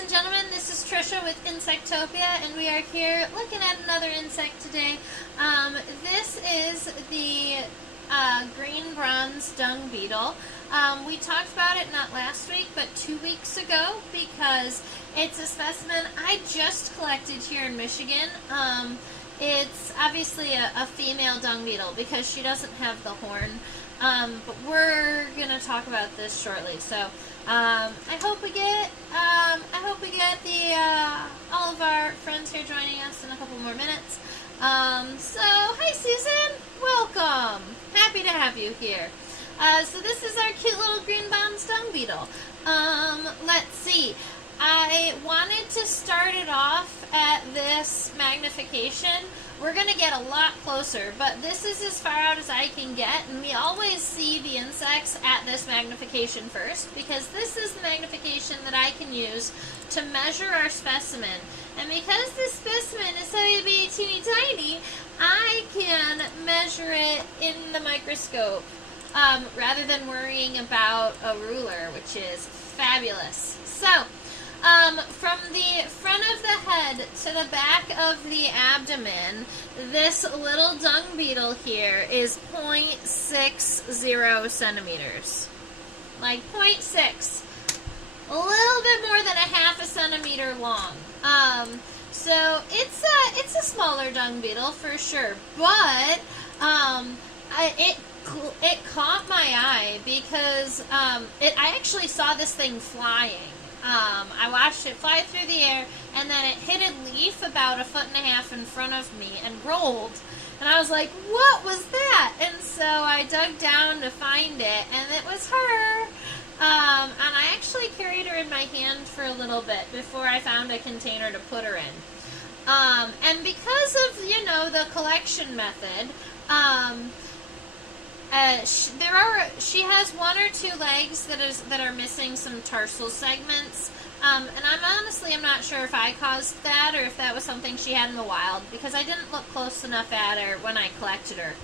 ladies and gentlemen, this is Trisha with Insectopia, and we are here looking at another insect today. This is the green bronze dung beetle. We talked about it not last week, but 2 weeks ago, because it's a specimen I just collected here in Michigan. It's obviously a female dung beetle because she doesn't have the horn. But we're gonna talk about this shortly. So I hope we get the all of our friends here joining us in a couple more minutes. So hi Susan, welcome. Happy to have you here. So this is our cute little green bronze dung beetle. Let's see. I wanted to start it off at this magnification. We're going to get a lot closer, but this is as far out as I can get, and we always see the insects at this magnification first, because this is the magnification that I can use to measure our specimen. And because this specimen is so teeny tiny, I can measure it in the microscope, rather than worrying about a ruler, which is fabulous. So, from the front of the head to the back of the abdomen, this little dung beetle here is 0.60 centimeters. Like 0.6. A little bit more than a half a centimeter long. So it's a smaller dung beetle for sure, but it caught my eye because I actually saw this thing flying. I watched it fly through the air, and then it hit a leaf about 1.5 feet in front of me and rolled. And I was like, what was that? And so I dug down to find it, and it was her. And I actually carried her in my hand for a little bit before I found a container to put her in. And because of, the collection method, she has 1 or 2 legs that are missing some tarsal segments, and I'm not sure if I caused that or if that was something she had in the wild, because I didn't look close enough at her when I collected her,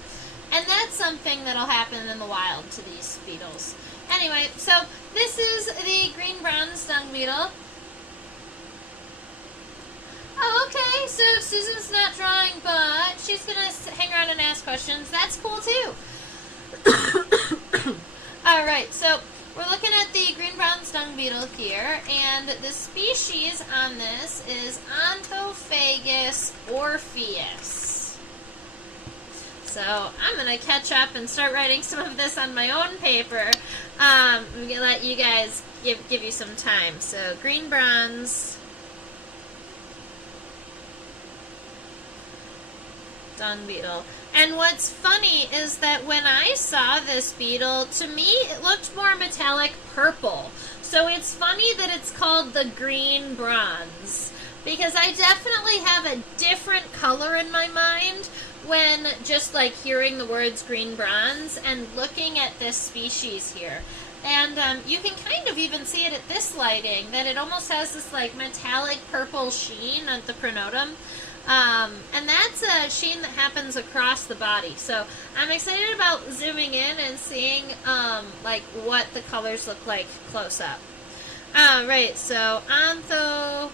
and that's something that'll happen in the wild to these beetles. Anyway, so this is the green bronze dung beetle. Oh, okay, so Susan's not drawing, but she's gonna hang around and ask questions. That's cool too. Alright, so we're looking at the green bronze dung beetle here, and the species on this is Onthophagus orpheus. So I'm going to catch up and start writing some of this on my own paper. I'm going to let you guys give you some time. So green bronze dung beetle. And what's funny is that when I saw this beetle, to me it looked more metallic purple. So it's funny that it's called the green bronze, because I definitely have a different color in my mind when just like hearing the words green bronze and looking at this species here. And you can kind of even see it at this lighting, that it almost has this like metallic purple sheen at the pronotum. And that's a sheen that happens across the body. So I'm excited about zooming in and seeing like what the colors look like close up. Right, so Onthophagus.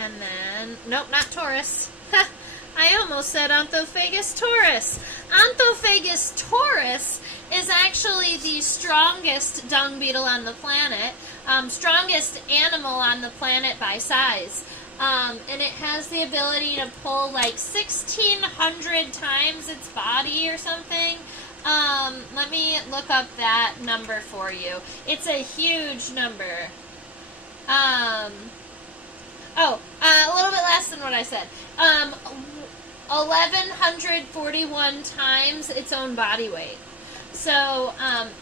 And then, nope, not Taurus. I almost said Onthophagus taurus. Onthophagus taurus is actually the strongest dung beetle on the planet. Strongest animal on the planet by size. And it has the ability to pull like 1,600 times its body or something. Let me look up that number for you. It's a huge number. A little bit less than what I said. 1,141 times its own body weight. So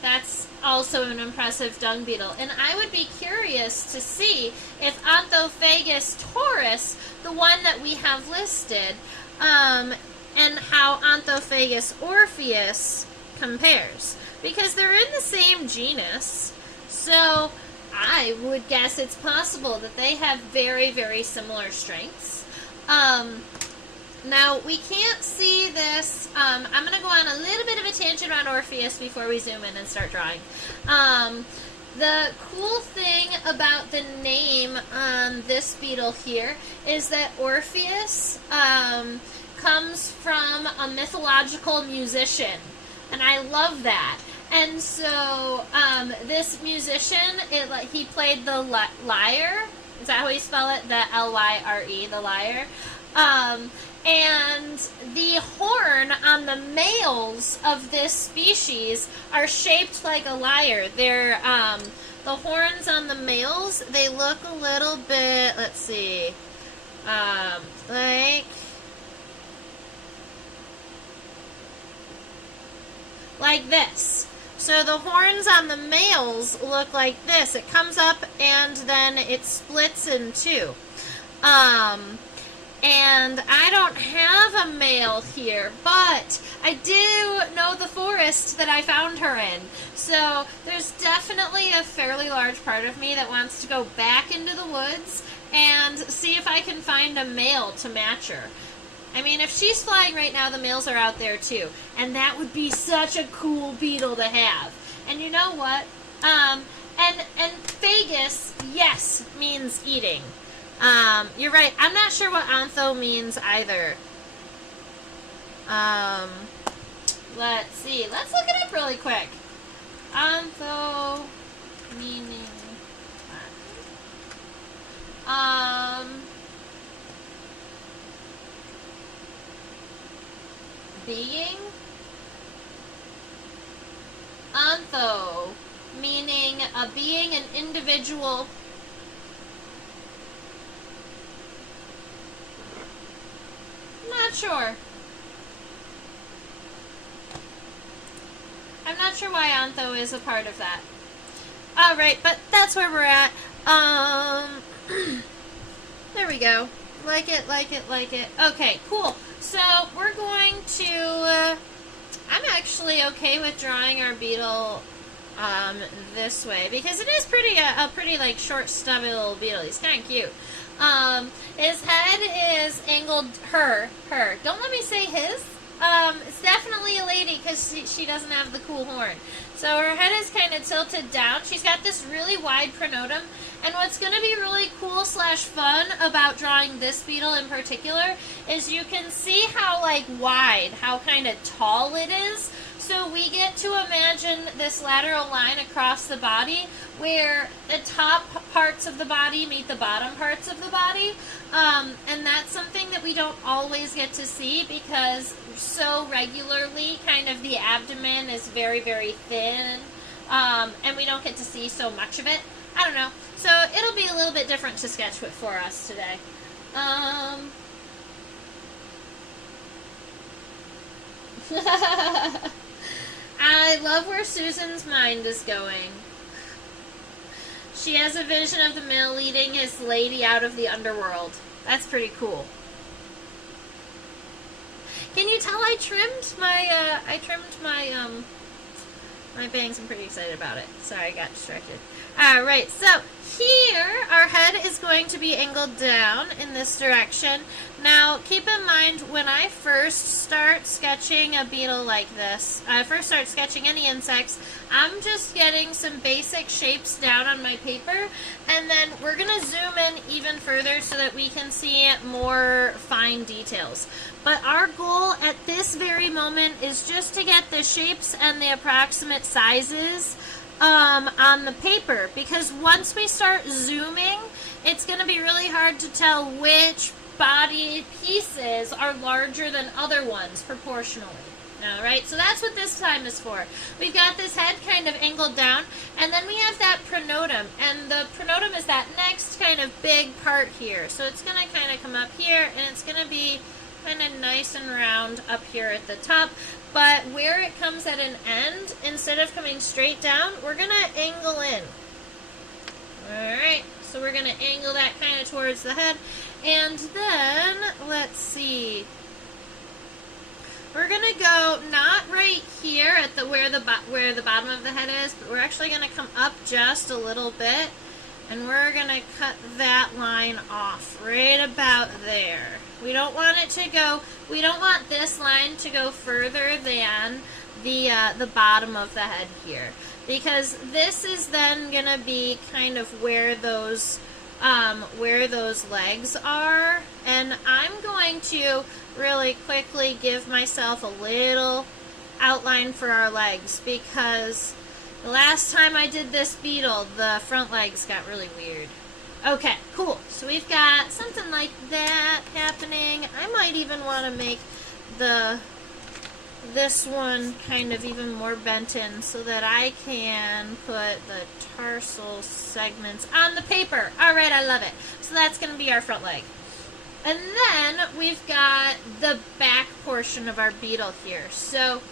that's also an impressive dung beetle. And I would be curious to see if Onthophagus taurus, the one that we have listed, and how Onthophagus orpheus compares. Because they're in the same genus, so I would guess it's possible that they have very, very similar strengths. Now, we can't see this. I'm going to go on a little bit of a tangent on Orpheus before we zoom in and start drawing. The cool thing about the name on this beetle here is that Orpheus comes from a mythological musician, and I love that. And so this musician, he played the lyre. Is that how you spell it? The L-Y-R-E, the lyre. And the horn on the males of this species are shaped like a lyre. They're, the horns on the males, they look a little bit, let's see, like this. So the horns on the males look like this. It comes up and then it splits in two. And I don't have a male here, but I do know the forest that I found her in. So there's definitely a fairly large part of me that wants to go back into the woods and see if I can find a male to match her. I mean, if she's flying right now, the males are out there too. And that would be such a cool beetle to have. And you know what? And phagus, yes, means eating. You're right. I'm not sure what ontho means either. Let's see. Let's look it up really quick. Ontho meaning being. Ontho meaning a being, an individual. Not sure. I'm not sure why ontho is a part of that. Alright, but that's where we're at. There we go. Like it, like it, like it. Okay, cool. So, we're going to, I'm actually okay with drawing our beetle this way, because it is pretty, a pretty, like, short, stubby little beetle. He's kind of cute. His head is angled, don't let me say his. It's definitely a lady because she doesn't have the cool horn. So her head is kind of tilted down. She's got this really wide pronotum. And what's going to be really cool / fun about drawing this beetle in particular is you can see how wide, how kind of tall it is. So we get to imagine this lateral line across the body where the top parts of the body meet the bottom parts of the body. And that's something that we don't always get to see because so regularly kind of the abdomen is very, very thin. And we don't get to see so much of it. I don't know. So it'll be a little bit different to sketch with for us today. I love where Susan's mind is going. She has a vision of the male leading his lady out of the underworld. That's pretty cool. Can you tell I trimmed my bangs? I'm pretty excited about it. Sorry, I got distracted. Alright, so here our head is going to be angled down in this direction. Now, keep in mind, when I first start sketching a beetle like this, first start sketching any insects, I'm just getting some basic shapes down on my paper, and then we're going to zoom in even further so that we can see more fine details. But our goal at this very moment is just to get the shapes and the approximate sizes on the paper, because once we start zooming, it's going to be really hard to tell which body pieces are larger than other ones proportionally. Alright, so that's what this time is for. We've got this head kind of angled down, and then we have that pronotum, and the pronotum is that next kind of big part here. So it's going to kind of come up here, and it's going to be kind of nice and round up here at the top. But where it comes at an end, instead of coming straight down, we're going to angle in. Alright, so we're going to angle that kind of towards the head. And then, let's see. We're going to go not right here at where the bottom of the head is, but we're actually going to come up just a little bit. And we're going to cut that line off right about there. We don't want it to go, we don't want this line to go further than the bottom of the head here. Because this is then going to be kind of where those legs are. And I'm going to really quickly give myself a little outline for our legs, because the last time I did this beetle, the front legs got really weird. Okay, cool. So we've got something like that happening. I might even want to make this one kind of even more bent in so that I can put the tarsal segments on the paper. All right, I love it. So that's going to be our front leg. And then we've got the back portion of our beetle here. So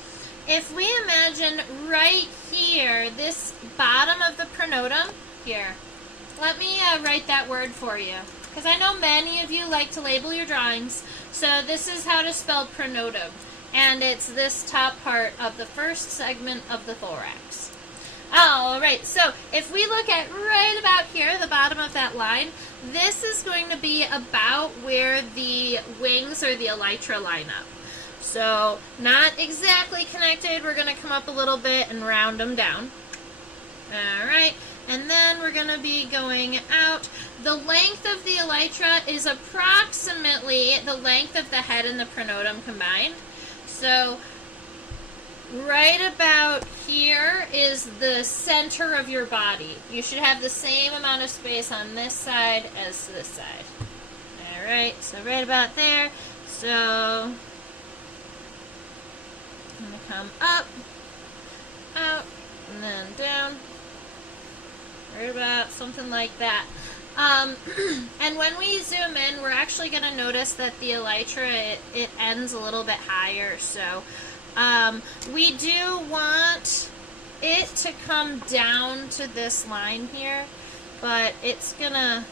if we imagine right here, this bottom of the pronotum here, let me write that word for you, because I know many of you like to label your drawings. So this is how to spell pronotum, and it's this top part of the first segment of the thorax. All right, so if we look at right about here, the bottom of that line, this is going to be about where the wings or the elytra line up. So not exactly connected. We're going to come up a little bit and round them down. All right, and then we're going to be going out. The length of the elytra is approximately the length of the head and the pronotum combined. So right about here is the center of your body. You should have the same amount of space on this side as this side. All right, so right about there. So I'm going to come up, out, and then down. Right about something like that. And when we zoom in, we're actually going to notice that the elytra, it ends a little bit higher. So we do want it to come down to this line here, but it's gonna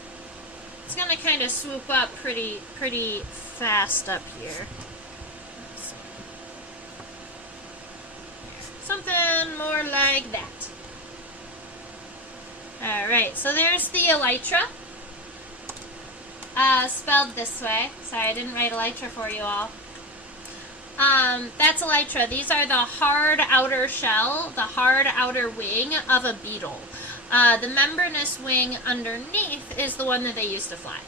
kind of swoop up pretty fast up here. Something more like that. Alright, so there's the elytra. Spelled this way. Sorry, I didn't write elytra for you all. That's elytra. These are the hard outer shell, the hard outer wing of a beetle. The membranous wing underneath is the one that they use to fly.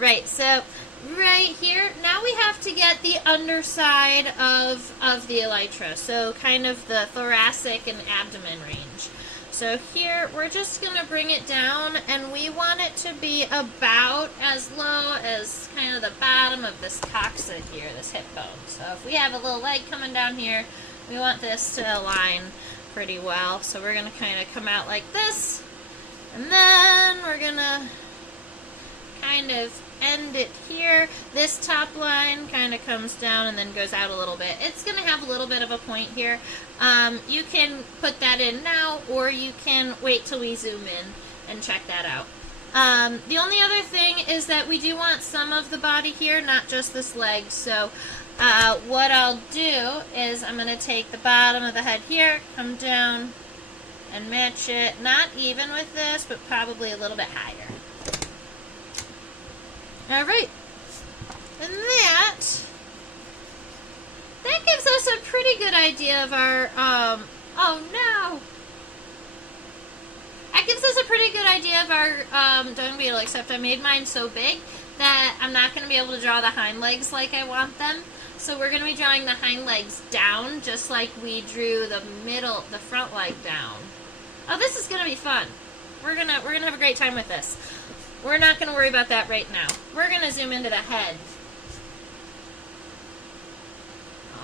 Right, so right here, now we have to get the underside of the elytra, so kind of the thoracic and abdomen range. So here, we're just going to bring it down, and we want it to be about as low as kind of the bottom of this coccyx here, this hip bone. So if we have a little leg coming down here, we want this to align pretty well. So we're going to kind of come out like this, and then we're going to kind of end it here. This top line kind of comes down and then goes out a little bit. It's going to have a little bit of a point here. You can put that in now, or you can wait till we zoom in and check that out. The only other thing is that we do want some of the body here, not just this leg. So what I'll do is I'm going to take the bottom of the head here, come down and match it, not even with this, but probably a little bit higher. Alright, and that gives us a pretty good idea of our, oh no! That gives us a pretty good idea of our dung beetle, except I made mine so big that I'm not going to be able to draw the hind legs like I want them. So we're going to be drawing the hind legs down, just like we drew the front leg down. Oh, this is going to be fun. We're gonna have a great time with this. We're not going to worry about that right now. We're going to zoom into the head.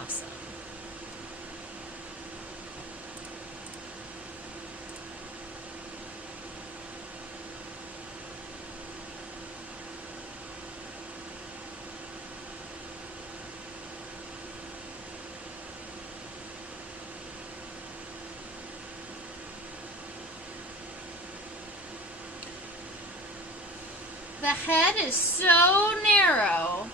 Awesome. The head is so narrow,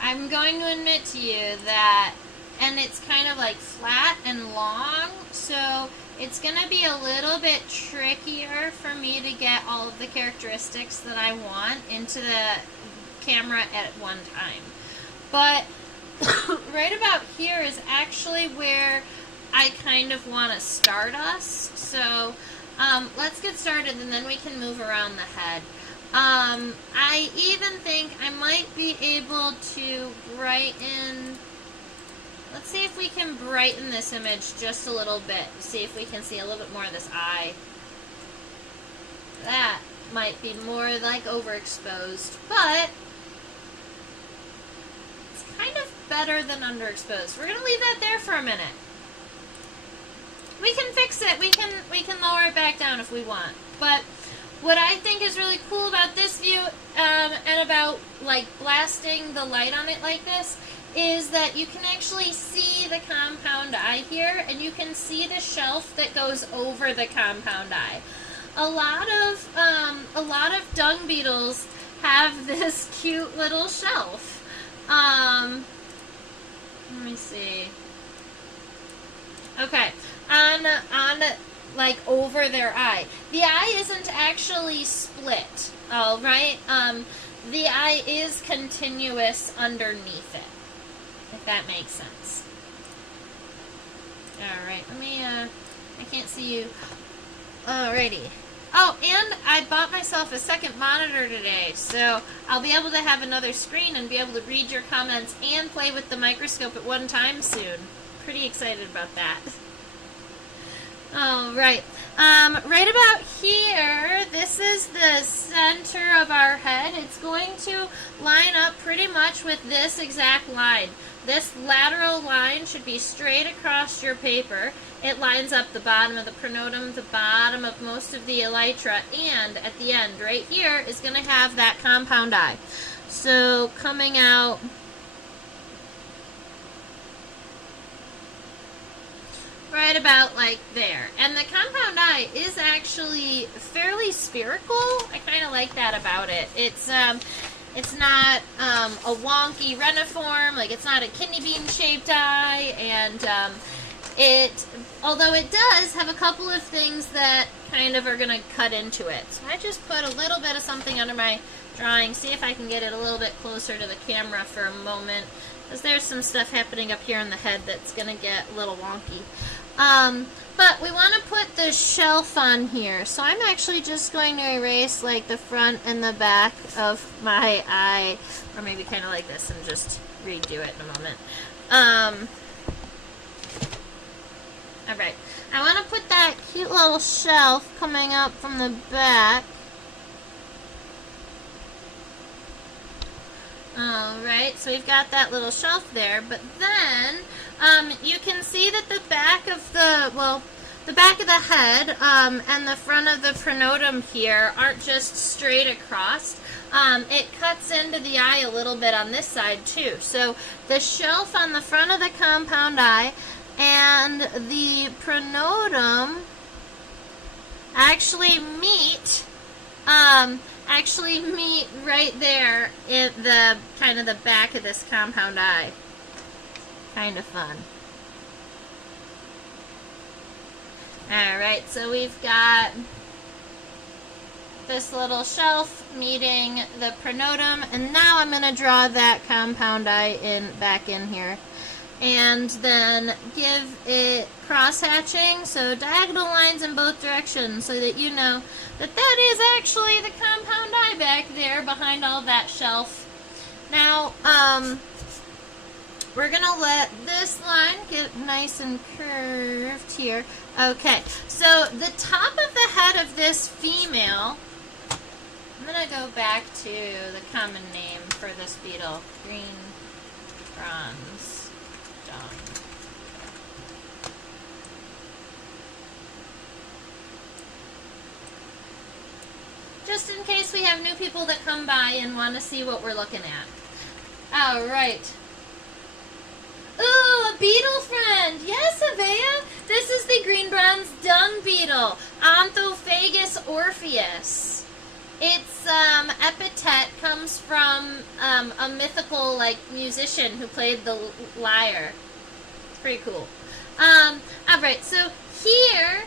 I'm going to admit to you that, and it's kind of like flat and long, so it's going to be a little bit trickier for me to get all of the characteristics that I want into the camera at one time. But right about here is actually where I kind of want to start us. So let's get started and then we can move around the head. I even think I might be able to brighten, let's see if we can brighten this image just a little bit. See if we can see a little bit more of this eye. That might be more like overexposed, but it's kind of better than underexposed. We're going to leave that there for a minute. We can fix it. We can lower it back down if we want. But what I think is really cool about this view and about like blasting the light on it like this is that you can actually see the compound eye here, and you can see the shelf that goes over the compound eye. A lot of dung beetles have this cute little shelf. Let me see. Okay, on like over their eye. The eye isn't actually split, all right? The eye is continuous underneath it, if that makes sense. All right, let me, I can't see you. Alrighty. Oh, and I bought myself a second monitor today, so I'll be able to have another screen and be able to read your comments and play with the microscope at one time soon. Pretty excited about that. All right. Right about here, this is the center of our head. It's going to line up pretty much with this exact line. This lateral line should be straight across your paper. It lines up the bottom of the pronotum, the bottom of most of the elytra, and at the end, right here, is going to have that compound eye. So coming out right about like there. And the compound eye is actually fairly spherical. I kind of like that about it. It's not a wonky reniform, like it's not a kidney bean shaped eye, and although it does have a couple of things that kind of are going to cut into it. So I just put a little bit of something under my drawing, see if I can get it a little bit closer to the camera for a moment, because there's some stuff happening up here in the head that's going to get a little wonky. But we want to put the shelf on here, so I'm actually just going to erase like the front and the back of my eye, or maybe kind of like this, and just redo it in a moment. Alright, I want to put that cute little shelf coming up from the back. Alright, so we've got that little shelf there, but then you can see that the back of the back of the head and the front of the pronotum here aren't just straight across. It cuts into the eye a little bit on this side too. So the shelf on the front of the compound eye and the pronotum actually meet right there in the kind of the back of this compound eye. Kind of fun. Alright, so we've got this little shelf meeting the pronotum, and now I'm going to draw that compound eye back in here. And then give it cross-hatching, so diagonal lines in both directions, so that you know that that is actually the compound eye back there behind all that shelf. Now, we're going to let this line get nice and curved here. Okay, so the top of the head of this female, I'm going to go back to the common name for this beetle, green bronze dung. Just in case we have new people that come by and want to see what we're looking at. Alright. Ooh, a beetle friend! Yes, Avea! This is the green bronze dung beetle, Onthophagus orpheus. Its epithet comes from a mythical musician who played the lyre. It's pretty cool. Alright, so here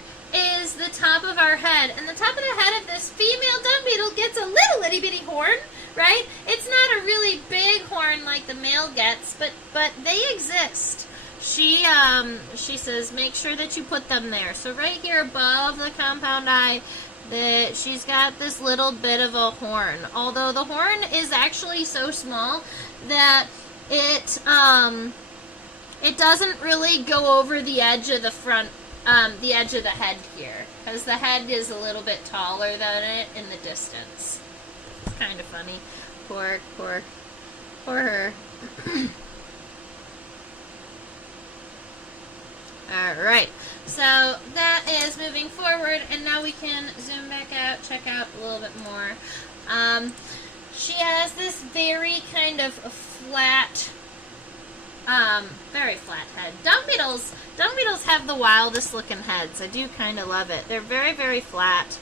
the top of our head. And the top of the head of this female dung beetle gets a little itty bitty horn, right? It's not a really big horn like the male gets, but they exist. She says make sure that you put them there. So right here above the compound eye, she's got this little bit of a horn. Although the horn is actually so small that it doesn't really go over the edge of the front, the edge of the head here, because the head is a little bit taller than it in the distance. It's kind of funny. Poor her. Alright, so that is moving forward, and now we can zoom back out, check out a little bit more. She has this very kind of flat, very flat head. Dung beetles have the wildest looking heads. I do kind of love it. They're very, very flat.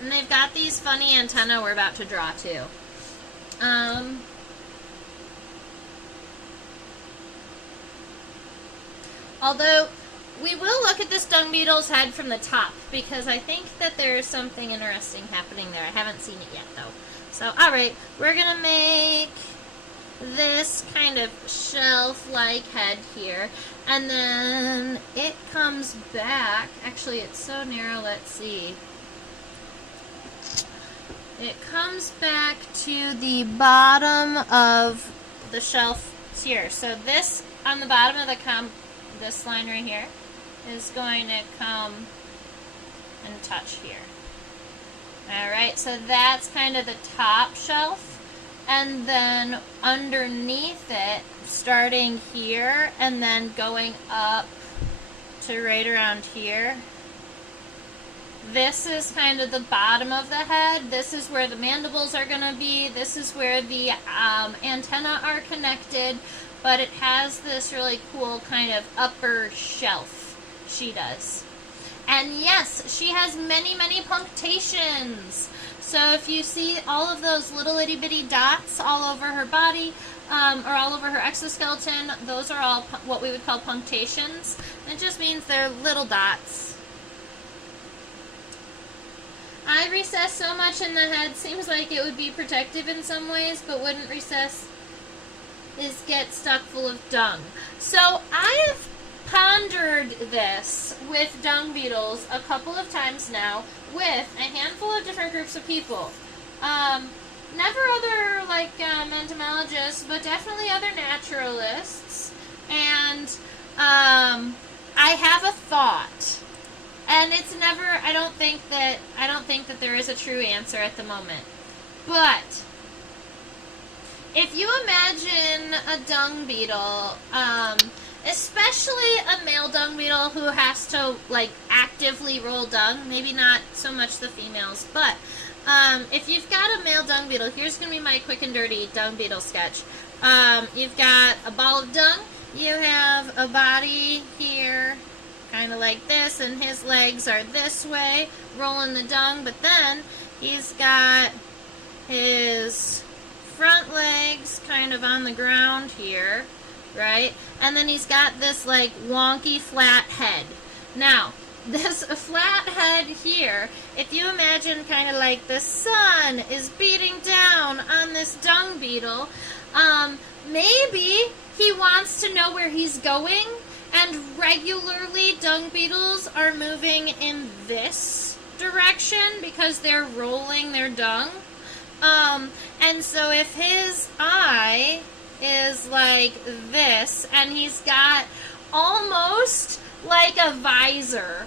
And they've got these funny antennae we're about to draw too. Although, we will look at this dung beetle's head from the top, because I think that there is something interesting happening there. I haven't seen it yet, though. So, alright, we're going to make this kind of shelf-like head here, and then it comes back. Actually, it's so narrow, let's see. It comes back to the bottom of the shelf here. So this, on the bottom of the this line right here, is going to come and touch here. Alright, so that's kind of the top shelf, and then underneath it, starting here, and then going up to right around here, this is kind of the bottom of the head. This is where the mandibles are going to be. This is where the antennae are connected, but it has this really cool kind of upper shelf. She does. And yes, she has many, many punctations. So if you see all of those little itty bitty dots all over her body, or all over her exoskeleton, those are all what we would call punctations. It just means they're little dots. I recess so much in the head, seems like it would be protective in some ways, but wouldn't recess is get stuck full of dung. So I've pondered this with dung beetles a couple of times now with a handful of different groups of people. Never other entomologists, but definitely other naturalists. And I have a thought. And it's never, I don't think that there is a true answer at the moment. But if you imagine a dung beetle, especially a male dung beetle who has to actively roll dung, maybe not so much the females, but if you've got a male dung beetle, here's going to be my quick and dirty dung beetle sketch. You've got a ball of dung, you have a body here, kind of like this, and his legs are this way, rolling the dung, but then he's got his front legs kind of on the ground here, right? And then he's got this wonky flat head. Now, this flat head here, if you imagine kind of like the sun is beating down on this dung beetle, maybe he wants to know where he's going. And regularly, dung beetles are moving in this direction because they're rolling their dung. And so if his eye is like this, and he's got almost like a visor,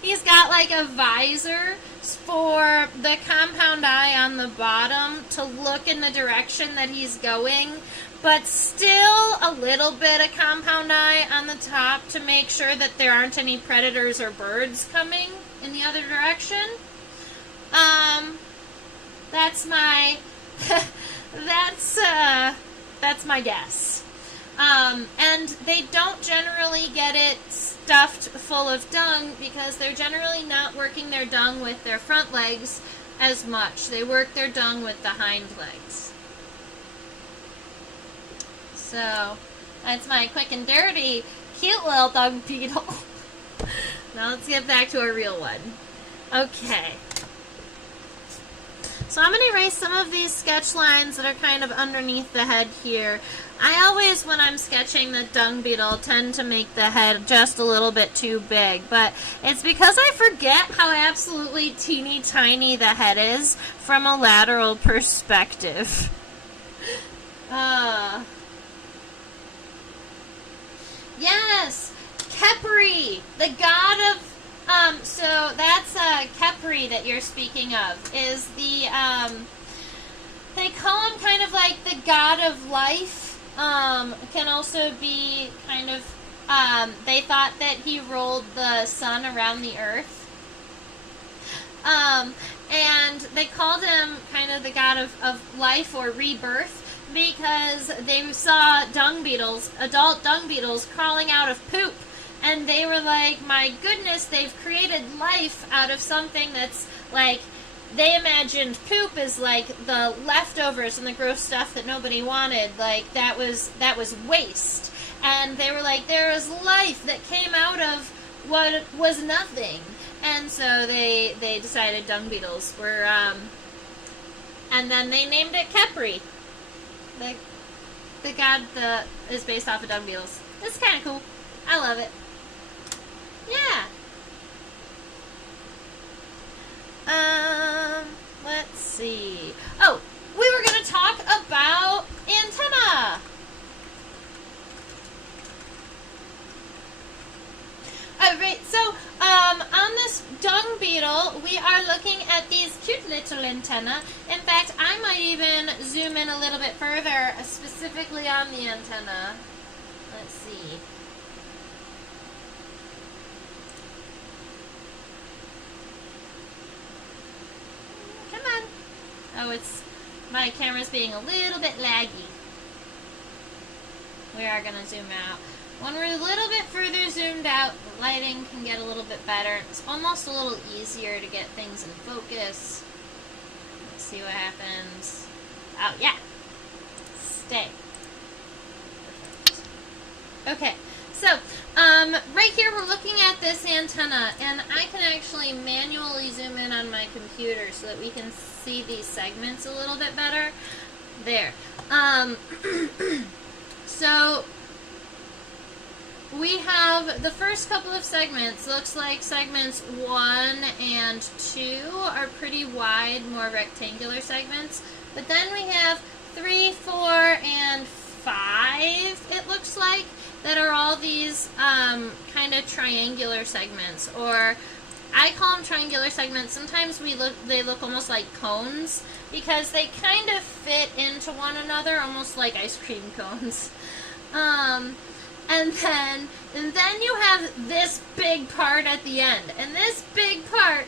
he's got like a visor for the compound eye on the bottom to look in the direction that he's going, but still a little bit of compound eye on the top to make sure that there aren't any predators or birds coming in the other direction. That's my that's my guess. And they don't generally get it stuffed full of dung because they're generally not working their dung with their front legs as much. They work their dung with the hind legs. So, that's my quick and dirty, cute little dung beetle. Now let's get back to our real one. Okay. So I'm going to erase some of these sketch lines that are kind of underneath the head here. I always, when I'm sketching the dung beetle, tend to make the head just a little bit too big. But it's because I forget how absolutely teeny tiny the head is from a lateral perspective. Yes! Khepri! The god of... so that's Khepri that you're speaking of, is the, they call him kind of like the god of life. Can also be kind of, they thought that he rolled the sun around the earth. And they called him kind of the god of life or rebirth because they saw dung beetles, adult dung beetles, crawling out of poop. And they were like, my goodness, they've created life out of something that's like, they imagined poop as like the leftovers and the gross stuff that nobody wanted. Like that was waste. And they were like, there is life that came out of what was nothing. And so they decided dung beetles were, and then they named it Khepri. The god that is based off of dung beetles. It's kind of cool. I love it. Yeah. Let's see. Oh, we were going to talk about antenna. Alright, so, on this dung beetle, we are looking at these cute little antennae. In fact, I might even zoom in a little bit further, specifically on the antenna. Let's see. Come on. Oh, my camera's being a little bit laggy. We are going to zoom out. When we're a little bit further zoomed out, the lighting can get a little bit better. It's almost a little easier to get things in focus. Let's see what happens. Oh, yeah. Stay. Perfect. Okay. So, right here we're looking at this antenna, and I can actually manually zoom in on my computer so that we can see these segments a little bit better. There. So, we have the first couple of segments. Looks like segments 1 and 2 are pretty wide, more rectangular segments. But then we have 3, 4, and 5, it looks like, that are all these kind of triangular segments. Or I call them triangular segments. Sometimes they look almost like cones because they kind of fit into one another, almost like ice cream cones. And then you have this big part at the end. And this big part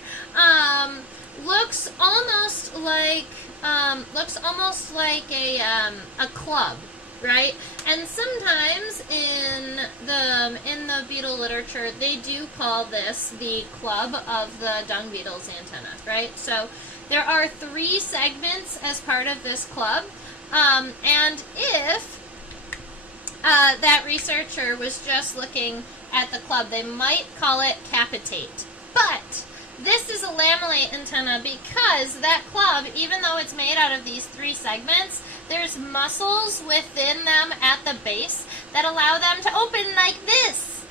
looks almost like a club, right? And sometimes in the beetle literature, they do call this the club of the dung beetle's antenna, right? So there are 3 segments as part of this club, and if that researcher was just looking at the club, they might call it capitate. But this is a lamellate antenna because that club, even though it's made out of these 3 segments, there's muscles within them at the base that allow them to open like this.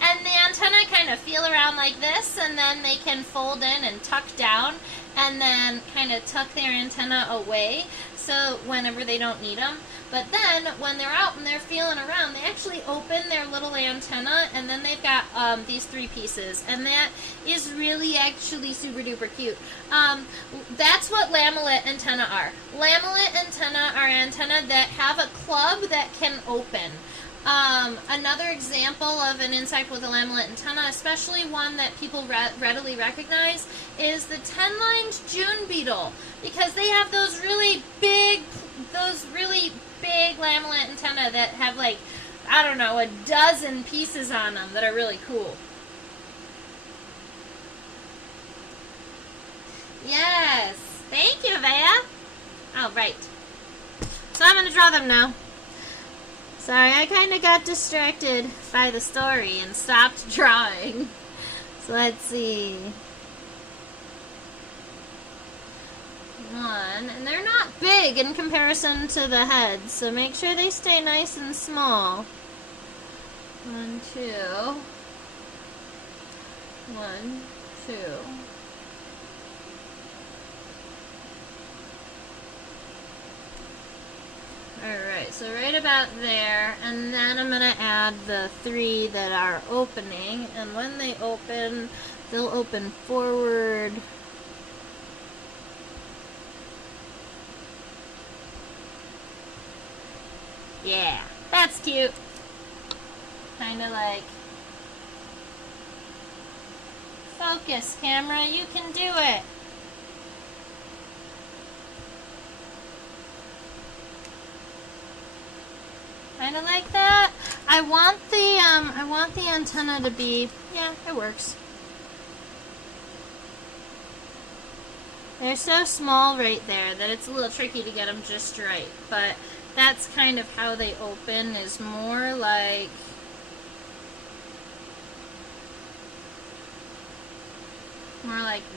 And the antennae kind of feel around like this, and then they can fold in and tuck down, and then kind of tuck their antenna away, so whenever they don't need them. But then, when they're out and they're feeling around, they actually open their little antenna, and then they've got these 3 pieces. And that is really actually super duper cute. That's what lamellate antennae are. Lamellate antennae are antennae that have a club that can open. Another example of an insect with a lamellate antenna, especially one that people readily recognize, is the 10-lined June beetle, because they have those really big lamellate antennae that have, like, I don't know, a dozen pieces on them that are really cool. Yes, thank you, Vea. Oh, right. So I'm going to draw them now. Sorry, I kind of got distracted by the story and stopped drawing. So let's see. One, and they're not big in comparison to the heads, so make sure they stay nice and small. 1, 2. 1, 2. Alright, so right about there, and then I'm going to add the 3 that are opening, and when they open, they'll open forward. Yeah, that's cute. Kind of like, focus, camera, you can do it. Kind of like that. I want the antenna to be, yeah, it works. They're so small right there that it's a little tricky to get them just right, but that's kind of how they open, is more like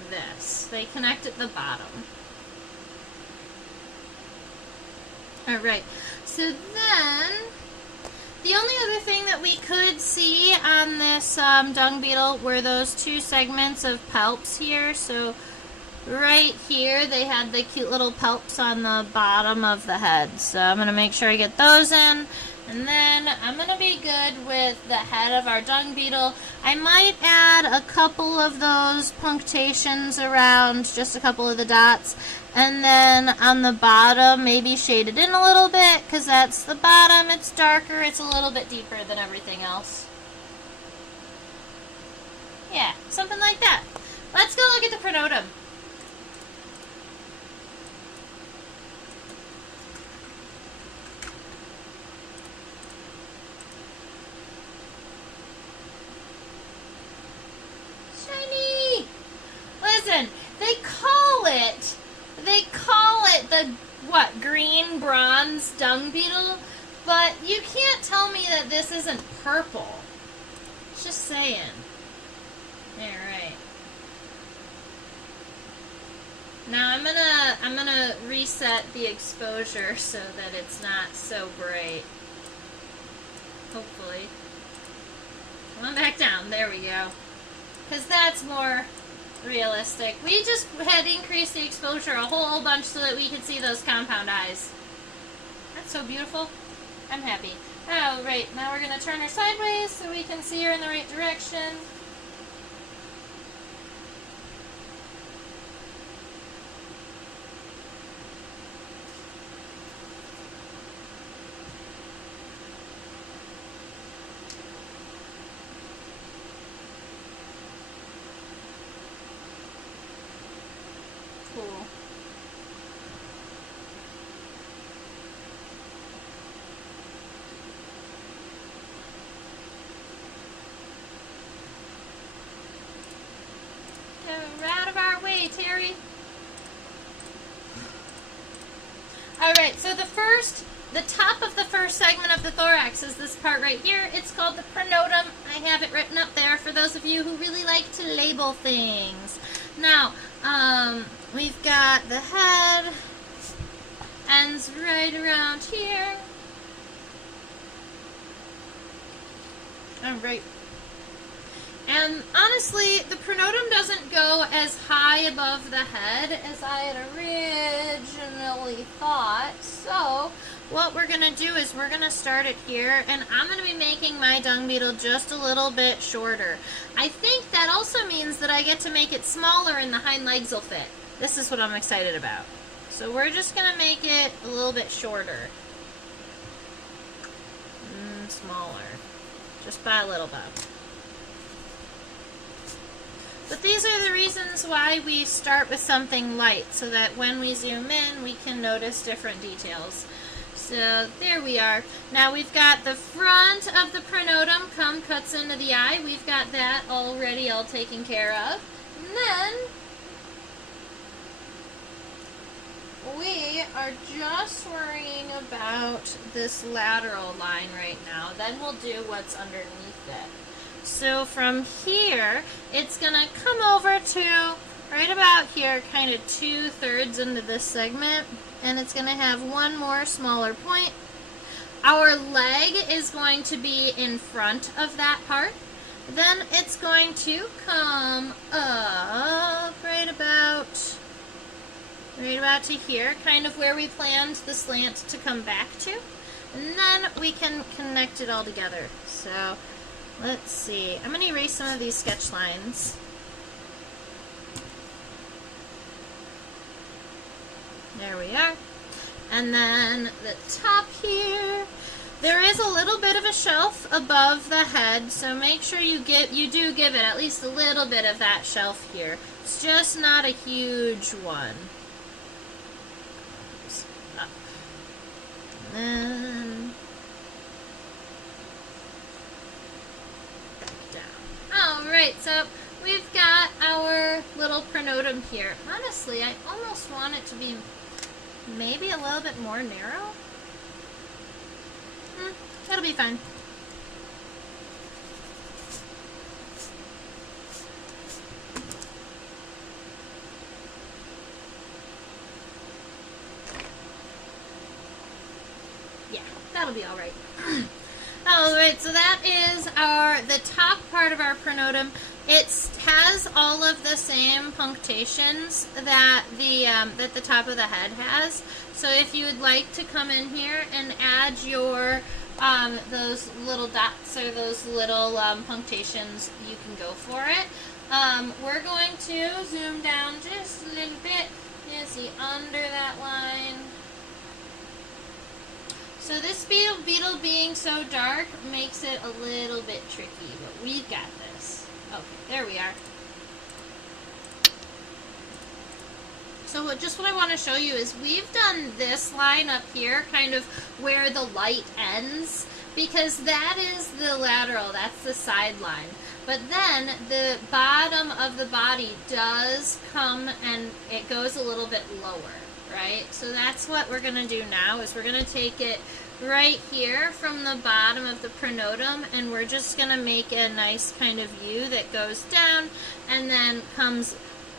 this. They connect at the bottom. Alright, so then the only other thing that we could see on this dung beetle were those 2 segments of palps here. So right here they had the cute little palps on the bottom of the head. So I'm going to make sure I get those in. And then I'm going to be good with the head of our dung beetle. I might add a couple of those punctations around, just a couple of the dots. And then on the bottom, maybe shade it in a little bit, because that's the bottom. It's darker. It's a little bit deeper than everything else. Yeah, something like that. Let's go look at the pronotum. Listen, they call it the, what, green bronze dung beetle, but you can't tell me that this isn't purple. Just saying. Alright. Now I'm gonna reset the exposure so that it's not so bright. Hopefully. Come on back down. There we go. Because that's more realistic. We just had increased the exposure a whole bunch so that we could see those compound eyes. That's so beautiful. I'm happy. Oh, right. Now we're going to turn her sideways so we can see her in the right direction. Cool. Go out of our way, Terry. Alright, so the top of the first segment of the thorax is this part right here. It's called the pronotum. I have it written up there for those of you who really like to label things. Now, we've got the head, ends right around here. Alright. And honestly, the pronotum doesn't go as high above the head as I had originally thought. So, what we're going to do is we're going to start it here, and I'm going to be making my dung beetle just a little bit shorter. I think that also means that I get to make it smaller and the hind legs will fit. This is what I'm excited about. So we're just going to make it a little bit shorter. And smaller. Just by a little bit. But these are the reasons why we start with something light, so that when we zoom in, we can notice different details. So there we are. Now we've got the front of the pronotum cuts into the eye. We've got that already all taken care of. And then we are just worrying about this lateral line right now. Then we'll do what's underneath it. So from here, it's going to come over to right about here, kind of 2/3 into this segment, and it's going to have one more smaller point. Our leg is going to be in front of that part. Then it's going to come up right about to here, kind of where we planned the slant to come back to. And then we can connect it all together. So let's see. I'm going to erase some of these sketch lines. There we are. And then the top here, there is a little bit of a shelf above the head, so make sure you do give it at least a little bit of that shelf here. It's just not a huge one. Up. And then back down. Alright, so we've got our little pronotum here. Honestly, I almost want it to be maybe a little bit more narrow. That'll be fine. Yeah, that'll be all right. All right, so that is the top part of our pronotum. It has all of the same punctations that the top of the head has. So if you would like to come in here and add your those little dots or those little punctations, you can go for it. We're going to zoom down just a little bit. You see under that line. So this beetle being so dark makes it a little bit tricky, but we've got this. Okay, there we are. So just what I want to show you is we've done this line up here, kind of where the light ends, because that is the lateral, that's the sideline. But then the bottom of the body does come and it goes a little bit lower, right? So that's what we're going to do now, is we're going to take it right here from the bottom of the pronotum, and we're just going to make a nice kind of U that goes down and then comes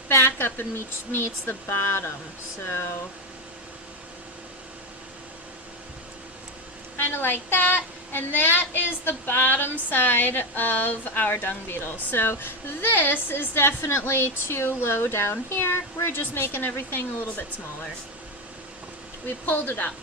back up and meets the bottom. So kind of like that, and that is the bottom side of our dung beetle. So this is definitely too low down here. We're just making everything a little bit smaller. We pulled it up.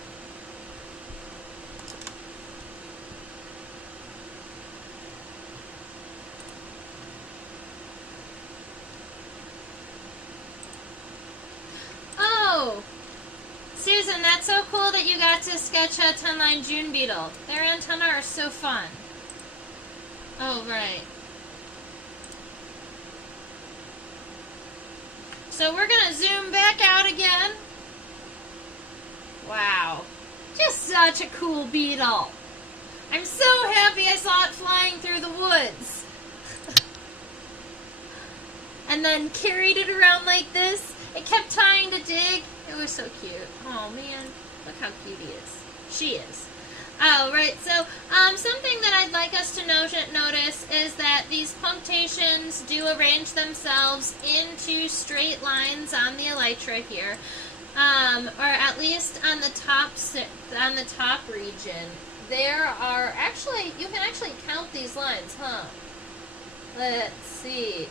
Susan, that's so cool that you got to sketch a 10-line June beetle. Their antennae are so fun. Oh, right. So we're going to zoom back out again. Wow. Just such a cool beetle. I'm so happy I saw it flying through the woods. And then carried it around like this. It kept trying to dig. It was so cute. Oh man, look how cute he is. She is. Alright, so something that I'd like us to notice is that these punctations do arrange themselves into straight lines on the elytra here, or at least on the top region. There are actually, you can actually count these lines, huh? Let's see.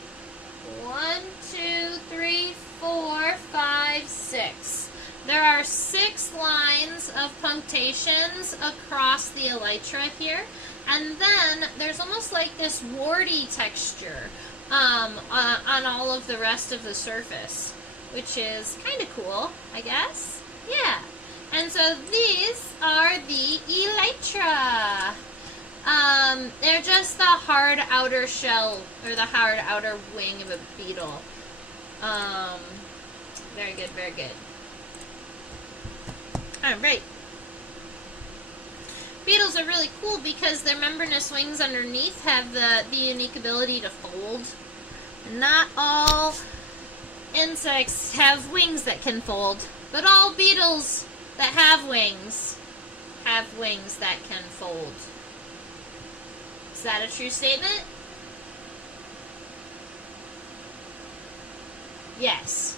1, 2, 3, 4, 5, 6. There are 6 lines of punctations across the elytra here, and then there's almost like this warty texture on all of the rest of the surface, which is kind of cool, I guess. Yeah. And so these are the elytra. They're just the hard outer shell, or the hard outer wing of a beetle. Very good, very good. Alright. Beetles are really cool because their membranous wings underneath have the unique ability to fold. Not all insects have wings that can fold, but all beetles that have wings that can fold. Is that a true statement? Yes.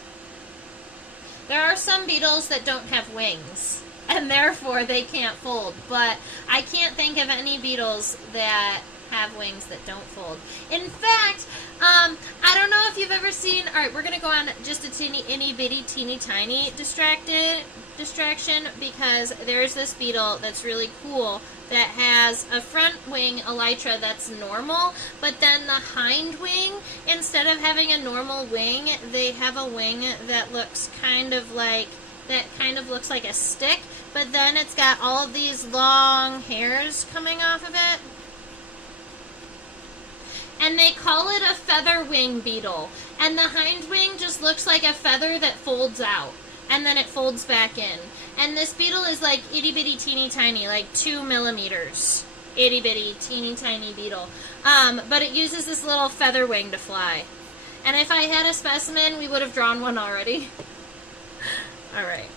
There are some beetles that don't have wings, and therefore they can't fold, but I can't think of any beetles that have wings that don't fold. In fact, I don't know if you've ever seen, alright, we're going to go on just a teeny bitty teeny tiny distraction, because there's this beetle that's really cool that has a front wing elytra that's normal, but then the hind wing, instead of having a normal wing, they have a wing that looks kind of like a stick, but then it's got all of these long hairs coming off of it. And they call it a feather wing beetle. And the hind wing just looks like a feather that folds out. And then it folds back in. And this beetle is like itty bitty teeny tiny, like 2 millimeters. Itty bitty teeny tiny beetle. But it uses this little feather wing to fly. And if I had a specimen, we would have drawn one already. Alright.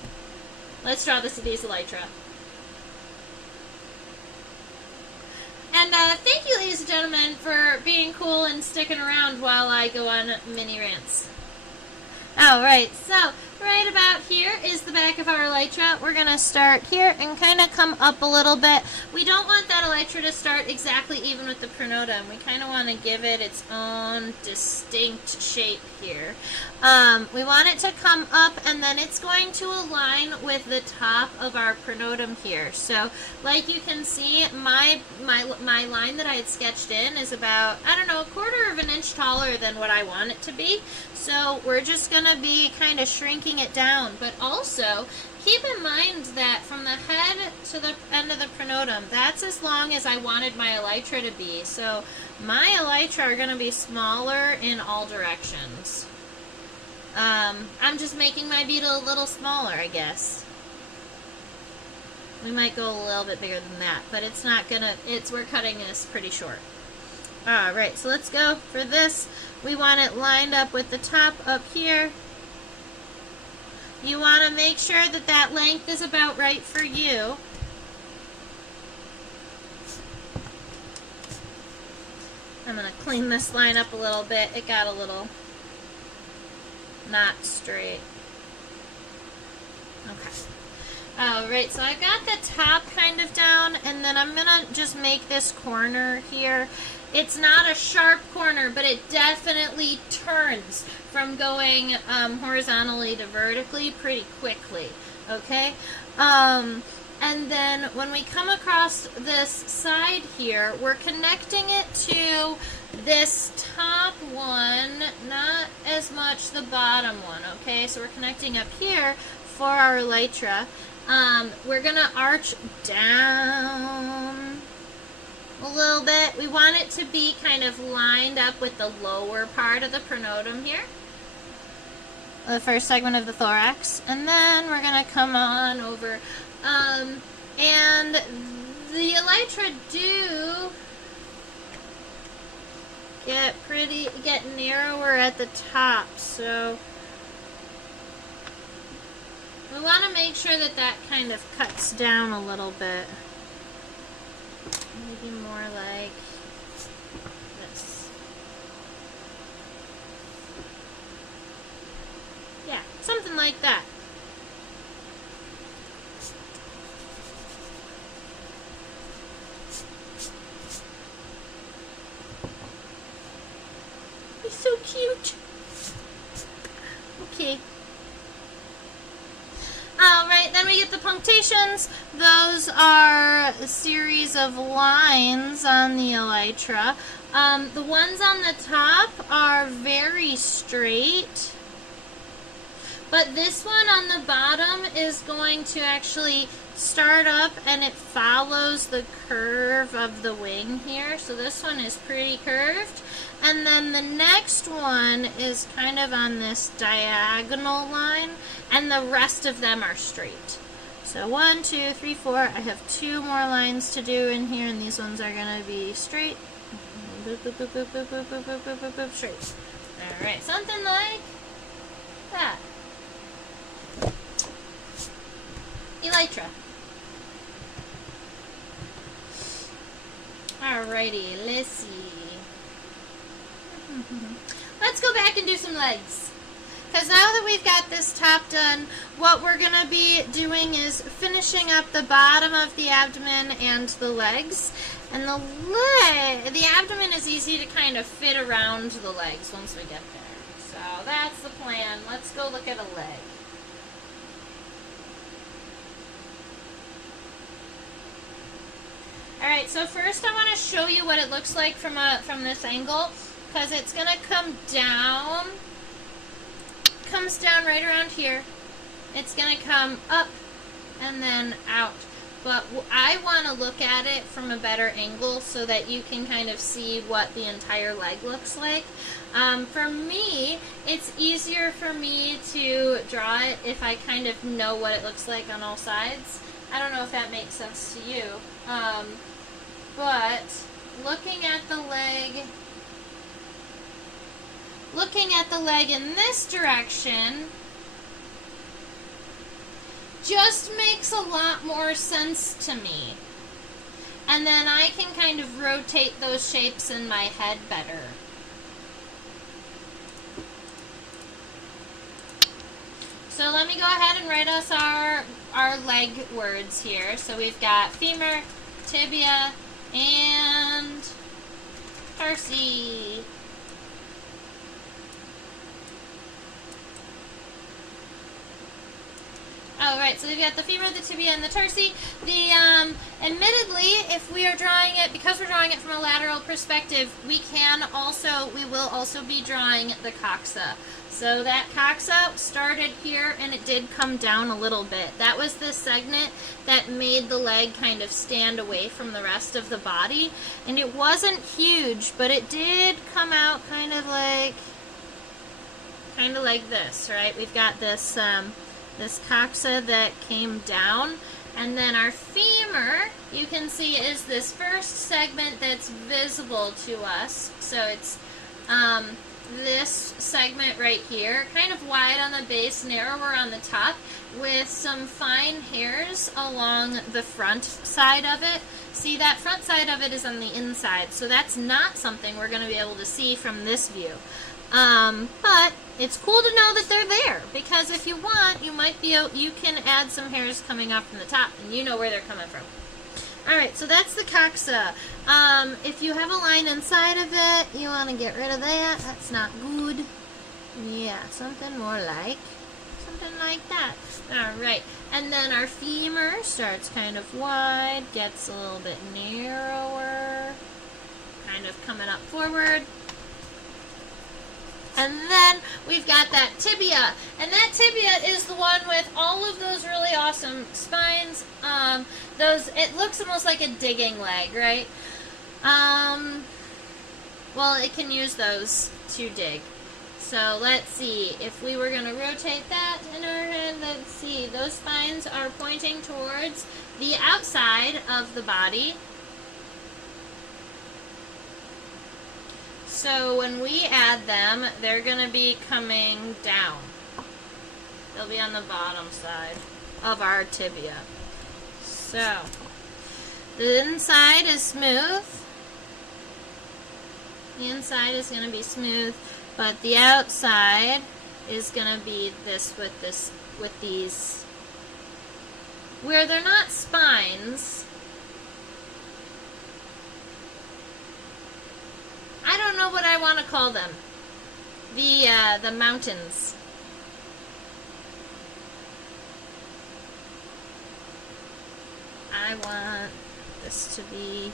Let's draw these elytra. And thank you, ladies and gentlemen, for being cool and sticking around while I go on mini rants. Alright, so right about here is the back of our elytra. We're going to start here and kind of come up a little bit. We don't want that elytra to start exactly even with the pronotum. We kind of want to give it its own distinct shape here. We want it to come up, and then it's going to align with the top of our pronotum here. So like you can see, my line that I had sketched in is about, I don't know, 1/4 of an inch taller than what I want it to be. So we're just going to be kind of shrinking it down. But also, keep in mind that from the head to the end of the pronotum, that's as long as I wanted my elytra to be. So my elytra are going to be smaller in all directions. I'm just making my beetle a little smaller, I guess. We might go a little bit bigger than that, but it's not going to, we're cutting this pretty short. Alright, so let's go for this. We want it lined up with the top up here. You want to make sure that that length is about right for you. I'm going to clean this line up a little bit. It got a little not straight. Okay. Alright, so I've got the top kind of down, and then I'm going to just make this corner here. It's not a sharp corner, but it definitely turns from going horizontally to vertically pretty quickly, okay? And then when we come across this side here, we're connecting it to this top one, not as much the bottom one, okay? So we're connecting up here for our elytra. We're going to arch down a little bit. We want it to be kind of lined up with the lower part of the pronotum here. The first segment of the thorax. And then we're going to come on over. And the elytra do get narrower at the top, so we want to make sure that that kind of cuts down a little bit. Maybe more like this. Yeah, something like that. He's so cute. Okay. Alright, then we get the punctations. Those are a series of lines on the elytra. The ones on the top are very straight. But this one on the bottom is going to actually start up, and it follows the curve of the wing here. So this one is pretty curved. And then the next one is kind of on this diagonal line, and the rest of them are straight. So 1, 2, 3, 4. I have 2 more lines to do in here, and these ones are going to be straight. Boop, boop, boop, boop, boop, boop, boop, boop, boop, boop, boop, straight. Alright, something like that. Elytra. Alrighty, let's see. Let's go back and do some legs. because now that we've got this top done, what we're going to be doing is finishing up the bottom of the abdomen and the legs. And the abdomen is easy to kind of fit around the legs once we get there. So that's the plan. Let's go look at a leg. Alright, so first I want to show you what it looks like from this angle, because it's going to come down, comes down right around here. It's going to come up and then out. But I want to look at it from a better angle so that you can kind of see what the entire leg looks like. For me, it's easier for me to draw it if I kind of know what it looks like on all sides. I don't know if that makes sense to you. But looking at the leg in this direction just makes a lot more sense to me. And then I can kind of rotate those shapes in my head better. So let me go ahead and write us our leg words here. So we've got femur, tibia, and tarsi. Alright, so we've got the femur, the tibia, and the tarsi. Admittedly, if we are drawing it, because we're drawing it from a lateral perspective, we will also be drawing the coxa. So that coxa started here, and it did come down a little bit. That was the segment that made the leg kind of stand away from the rest of the body. And it wasn't huge, but it did come out kind of like this, right? We've got this this coxa that came down, and then our femur, you can see, is this first segment that's visible to us. So it's this segment right here, kind of wide on the base, narrower on the top, with some fine hairs along the front side of it. See, that front side of it is on the inside, so that's not something we're going to be able to see from this view. But it's cool to know that they're there, because if you want, you can add some hairs coming off from the top, and you know where they're coming from. Alright, so that's the coxa. If you have a line inside of it, you want to get rid of that. That's not good. Yeah, something like that. Alright, and then our femur starts kind of wide, gets a little bit narrower, kind of coming up forward. And then we've got that tibia, and that tibia is the one with all of those really awesome spines. It looks almost like a digging leg, right? Well, it can use those to dig. So let's see, if we were going to rotate that in our head, let's see, those spines are pointing towards the outside of the body. So when we add them, they're going to be coming down. They'll be on the bottom side of our tibia. So the inside is smooth. The inside is going to be smooth, but the outside is going to be with these, where they're not spines. I don't know what I want to call them. The mountains. I want this to be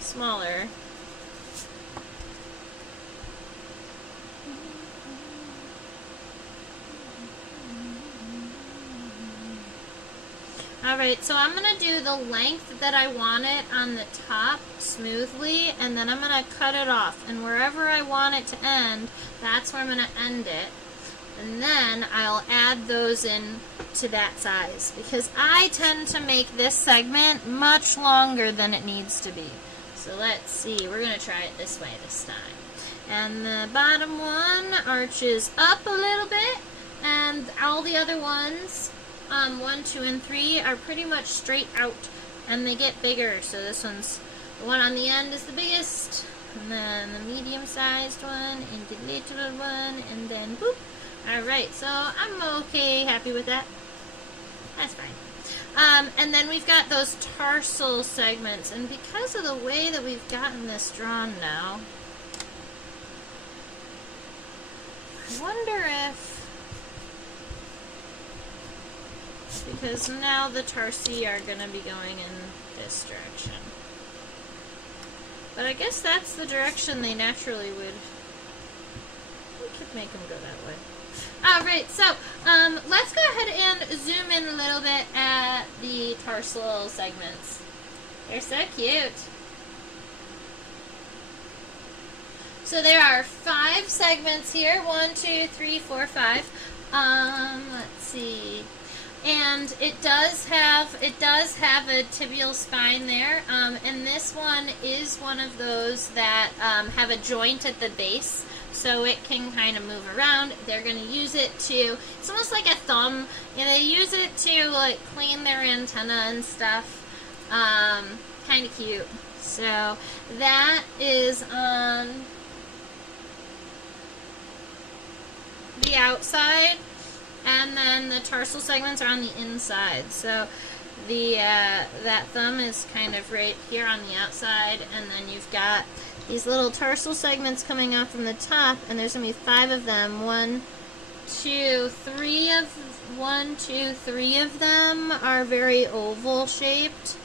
smaller. Alright, so I'm going to do the length that I want it on the top smoothly, and then I'm going to cut it off. And wherever I want it to end, that's where I'm going to end it. And then I'll add those in to that size, because I tend to make this segment much longer than it needs to be. So let's see, we're going to try it this way this time. And the bottom one arches up a little bit, and all the other ones, 1, 2, and 3 are pretty much straight out, and they get bigger. So this one's, the one on the end is the biggest, and then the medium-sized one, and the little one, and then boop, Alright, so I'm okay, happy with that. That's fine. And then we've got those tarsal segments, and because of the way that we've gotten this drawn now, I wonder if, because now the tarsi are going to be going in this direction. But I guess that's the direction they naturally would. We could make them go that way. Alright, so let's go ahead and zoom in a little bit at the tarsal segments. They're so cute. So there are 5 segments here. 1, 2, 3, 4, 5. Let's see. And it does have a tibial spine there. And this one is one of those that have a joint at the base, so it can kind of move around. They're going to use it to, it's almost like a thumb. You know, they use it to like clean their antenna and stuff. Kind of cute. So that is on the outside, and then the tarsal segments are on the inside. So the that thumb is kind of right here on the outside, and then you've got these little tarsal segments coming out from the top, and there's going to be 5 of them. 1, 2, 3 of them are very oval shaped.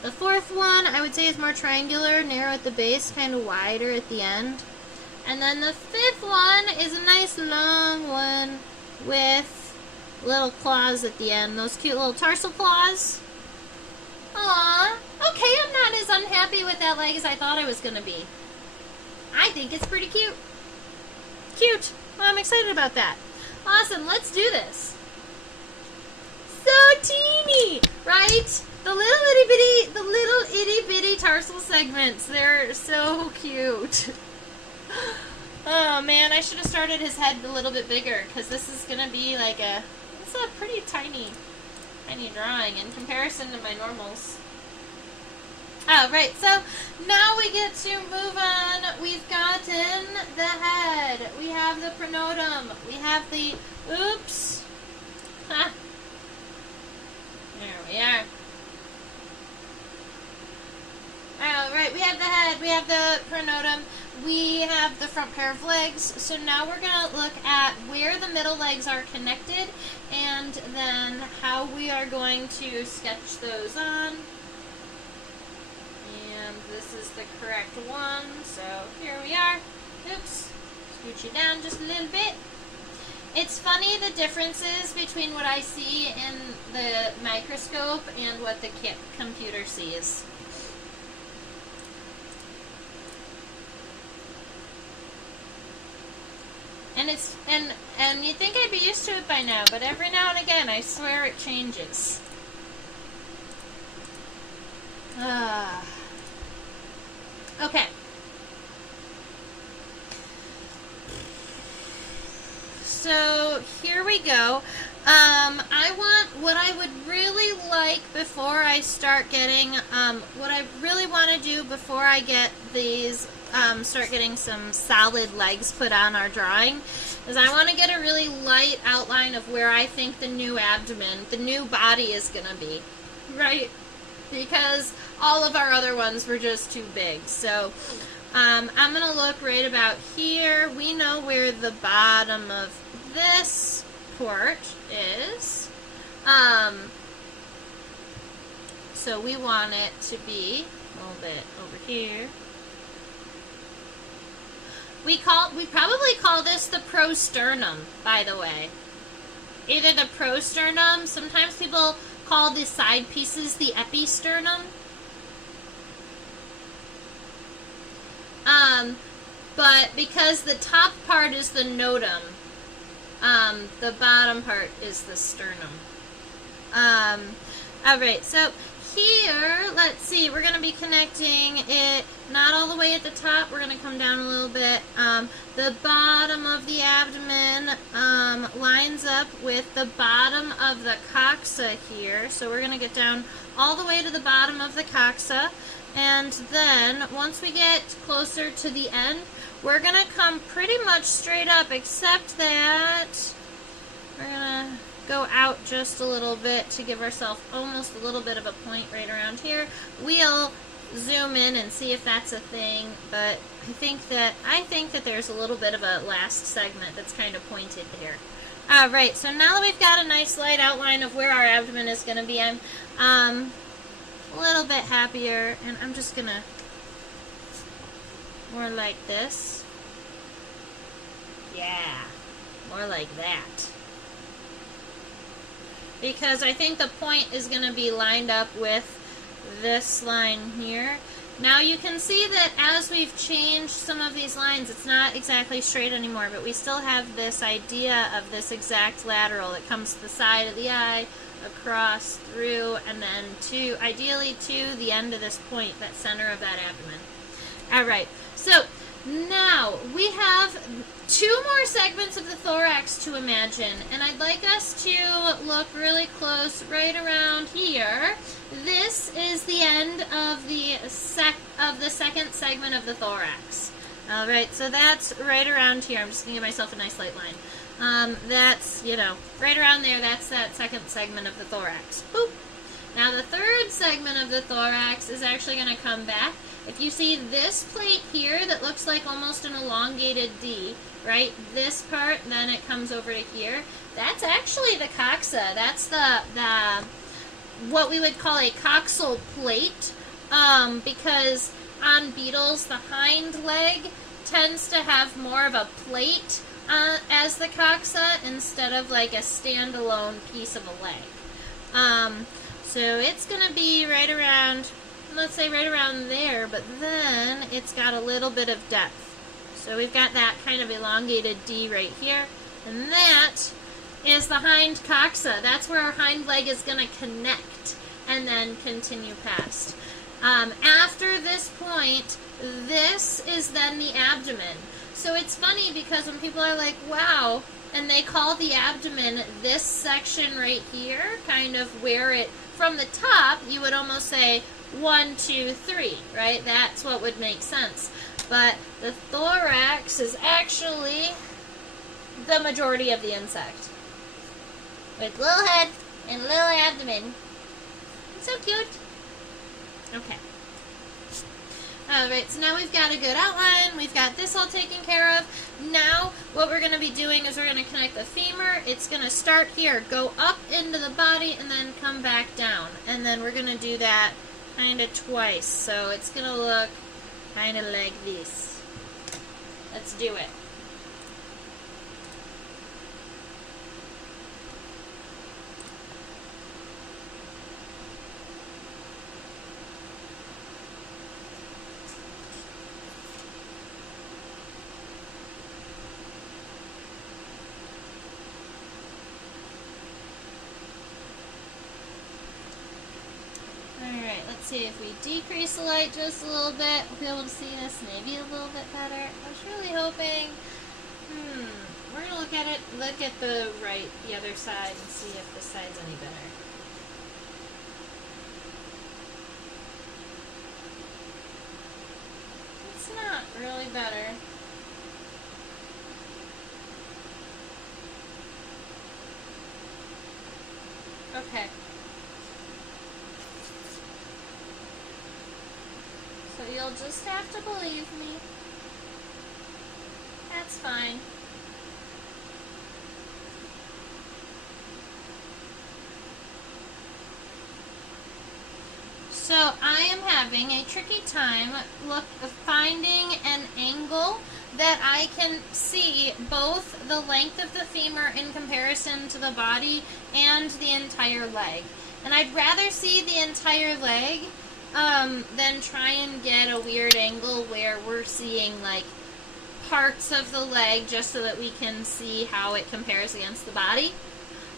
The 4th one I would say is more triangular, narrow at the base, kind of wider at the end. And then the 5th one is a nice long one with little claws at the end. Those cute little tarsal claws. Aww. Okay, I'm not as unhappy with that leg as I thought I was going to be. I think it's pretty cute. Cute. Well, I'm excited about that. Awesome, let's do this. So teeny, right? The little itty bitty tarsal segments. They're so cute. Oh man, I should have started his head a little bit bigger, because this is going to be like it's a pretty tiny drawing in comparison to my normals. Oh, right, so now we get to move on. We've gotten the head. We have the pronotum. We have the, oops. Ha. There we are. Alright, we have the head, we have the pronotum, we have the front pair of legs. So now we're going to look at where the middle legs are connected, and then how we are going to sketch those on. And this is the correct one, so here we are. Oops, scooch it down just a little bit. It's funny the differences between what I see in the microscope and what the computer sees. And it's and you'd think I'd be used to it by now, but every now and again I swear it changes. Okay. So here we go. What I would really like before I start getting, what I really want to do before I get these, start getting some solid legs put on our drawing, is I want to get a really light outline of where I think the new abdomen, the new body is going to be, right? Because all of our other ones were just too big. So I'm going to look right about here. We know where the bottom of this port is. So we want it to be a little bit over here. We probably call this the prosternum, by the way. Either the prosternum, sometimes people call the side pieces the episternum. But because the top part is the notum, the bottom part is the sternum. Alright, so here, let's see, we're going to be connecting it not all the way at the top, we're going to come down a little bit. The bottom of the abdomen lines up with the bottom of the coxa here, so we're going to get down all the way to the bottom of the coxa, and then once we get closer to the end, we're going to come pretty much straight up, except that we're going to go out just a little bit to give ourselves almost a little bit of a point right around here. We'll zoom in and see if that's a thing, but I think that there's a little bit of a last segment that's kind of pointed there. Alright, so now that we've got a nice light outline of where our abdomen is going to be, I'm a little bit happier, and I'm just going to more like this. Yeah, more like that. Because I think the point is going to be lined up with this line here. Now you can see that as we've changed some of these lines, it's not exactly straight anymore, but we still have this idea of this exact lateral that comes to the side of the eye, across, through, and then to, ideally to the end of this point, that center of that abdomen. Alright, so now we have 2 more segments of the thorax to imagine, and I'd like us to look really close right around here. This is the end of the second segment of the thorax. Alright, so that's right around here. I'm just going to give myself a nice light line. That's, right around there, that's that second segment of the thorax. Boop. Now the third segment of the thorax is actually going to come back. If you see this plate here that looks like almost an elongated D, right, this part, then it comes over to here, that's actually the coxa. That's the what we would call a coxal plate, because on beetles, the hind leg tends to have more of a plate as the coxa instead of like a standalone piece of a leg. So it's going to be right around, let's say right around there, but then it's got a little bit of depth. So we've got that kind of elongated D right here, and that is the hind coxa. That's where our hind leg is going to connect and then continue past. After this point, this is then the abdomen. So it's funny because when people are like, wow, and they call the abdomen this section right here, kind of where it, from the top, you would almost say 1, 2, 3, right? That's what would make sense. But the thorax is actually the majority of the insect. With little head and little abdomen. It's so cute. Okay. Alright, so now we've got a good outline. We've got this all taken care of. Now, what we're going to be doing is we're going to connect the femur. It's going to start here, go up into the body, and then come back down. And then we're going to do that kind of twice. So it's going to look kind of like this. Let's do it. Let's see if we decrease the light just a little bit, we'll be able to see this maybe a little bit better. I was really hoping, we're going to look at the other side and see if this side's any better. It's not really better. Okay. So you'll just have to believe me. That's fine. So I am having a tricky time finding an angle that I can see both the length of the femur in comparison to the body and the entire leg. And I'd rather see the entire leg then try and get a weird angle where we're seeing like parts of the leg just so that we can see how it compares against the body.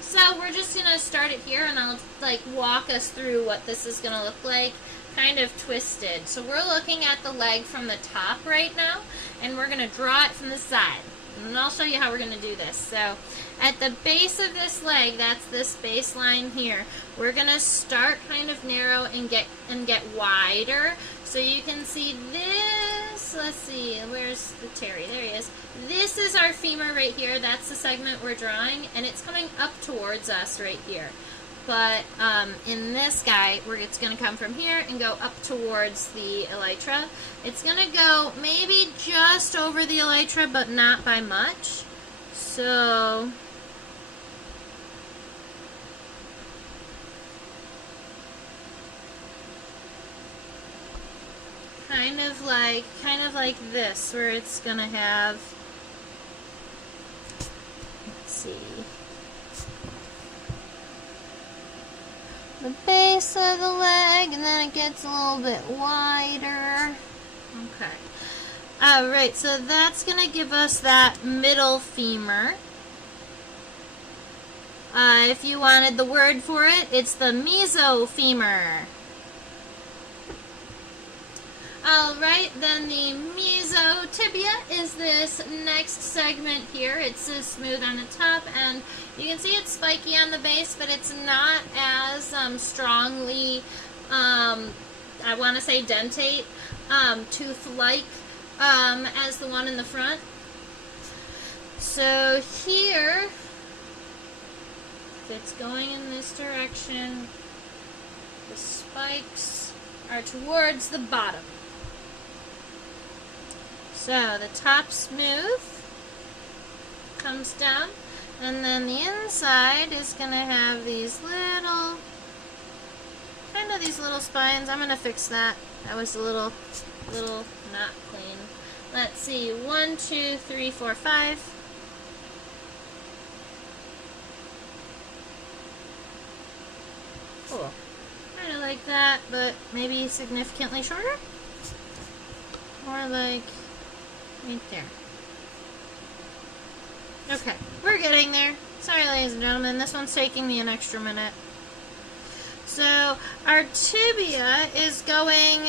So we're just going to start it here and I'll like walk us through what this is going to look like kind of twisted. So we're looking at the leg from the top right now and we're going to draw it from the side. And I'll show you how we're going to do this. So at the base of this leg, that's this baseline here, we're going to start kind of narrow and get wider. So you can see this let's see, where's the Terry? There he is. This is our femur right here. That's the segment we're drawing, and it's coming up towards us right here. But in this guy, it's going to come from here and go up towards the elytra. It's going to go maybe just over the elytra, but not by much. So kind of like this, where it's going to have, let's see, the base of the leg, and then it gets a little bit wider. Okay. Alright, so that's going to give us that middle femur. If you wanted the word for it, it's the mesofemur. Alright, then the mesotibia is this next segment here. It's smooth on the top, and you can see it's spiky on the base, but it's not as strongly, I want to say dentate, tooth-like as the one in the front. So here, if it's going in this direction, the spikes are towards the bottom. So the top smooth comes down, and then the inside is going to have these little, these little spines. I'm going to fix that. That was a little not clean. Let's see, 1, 2, 3, 4, 5. Cool. Kind of like that, but maybe significantly shorter. More like right there. Okay, we're getting there. Sorry, ladies and gentlemen, this one's taking me an extra minute. So, our tibia is going,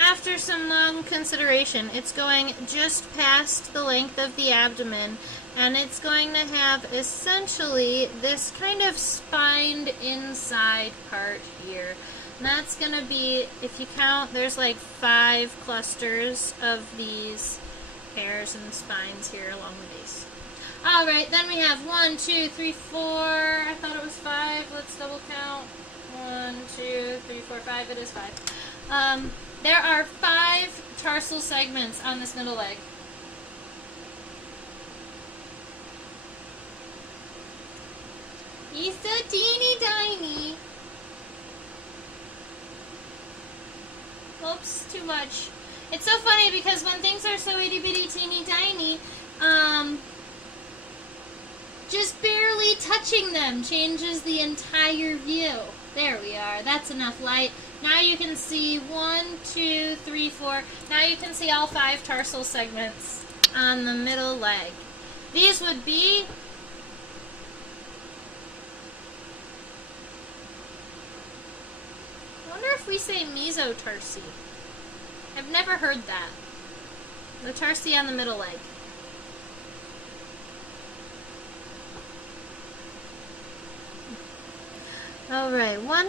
after some long consideration, it's going just past the length of the abdomen, and it's going to have essentially this kind of spined inside part here. And that's going to be, if you count, there's like 5 clusters of these hairs and spines here along the base. Alright, then we have 1, 2, 3, 4, I thought it was 5, let's double count. 1, 2, 3, 4, 5, it is 5. There are 5 tarsal segments on this middle leg. He's so teeny tiny. Oops, too much. It's so funny because when things are so itty bitty teeny tiny, just barely touching them changes the entire view. There we are. That's enough light. Now you can see 1, 2, 3, 4. Now you can see all 5 tarsal segments on the middle leg. These would be I wonder if we say mesotarsi. I've never heard that. The tarsi on the middle leg. Alright, 1,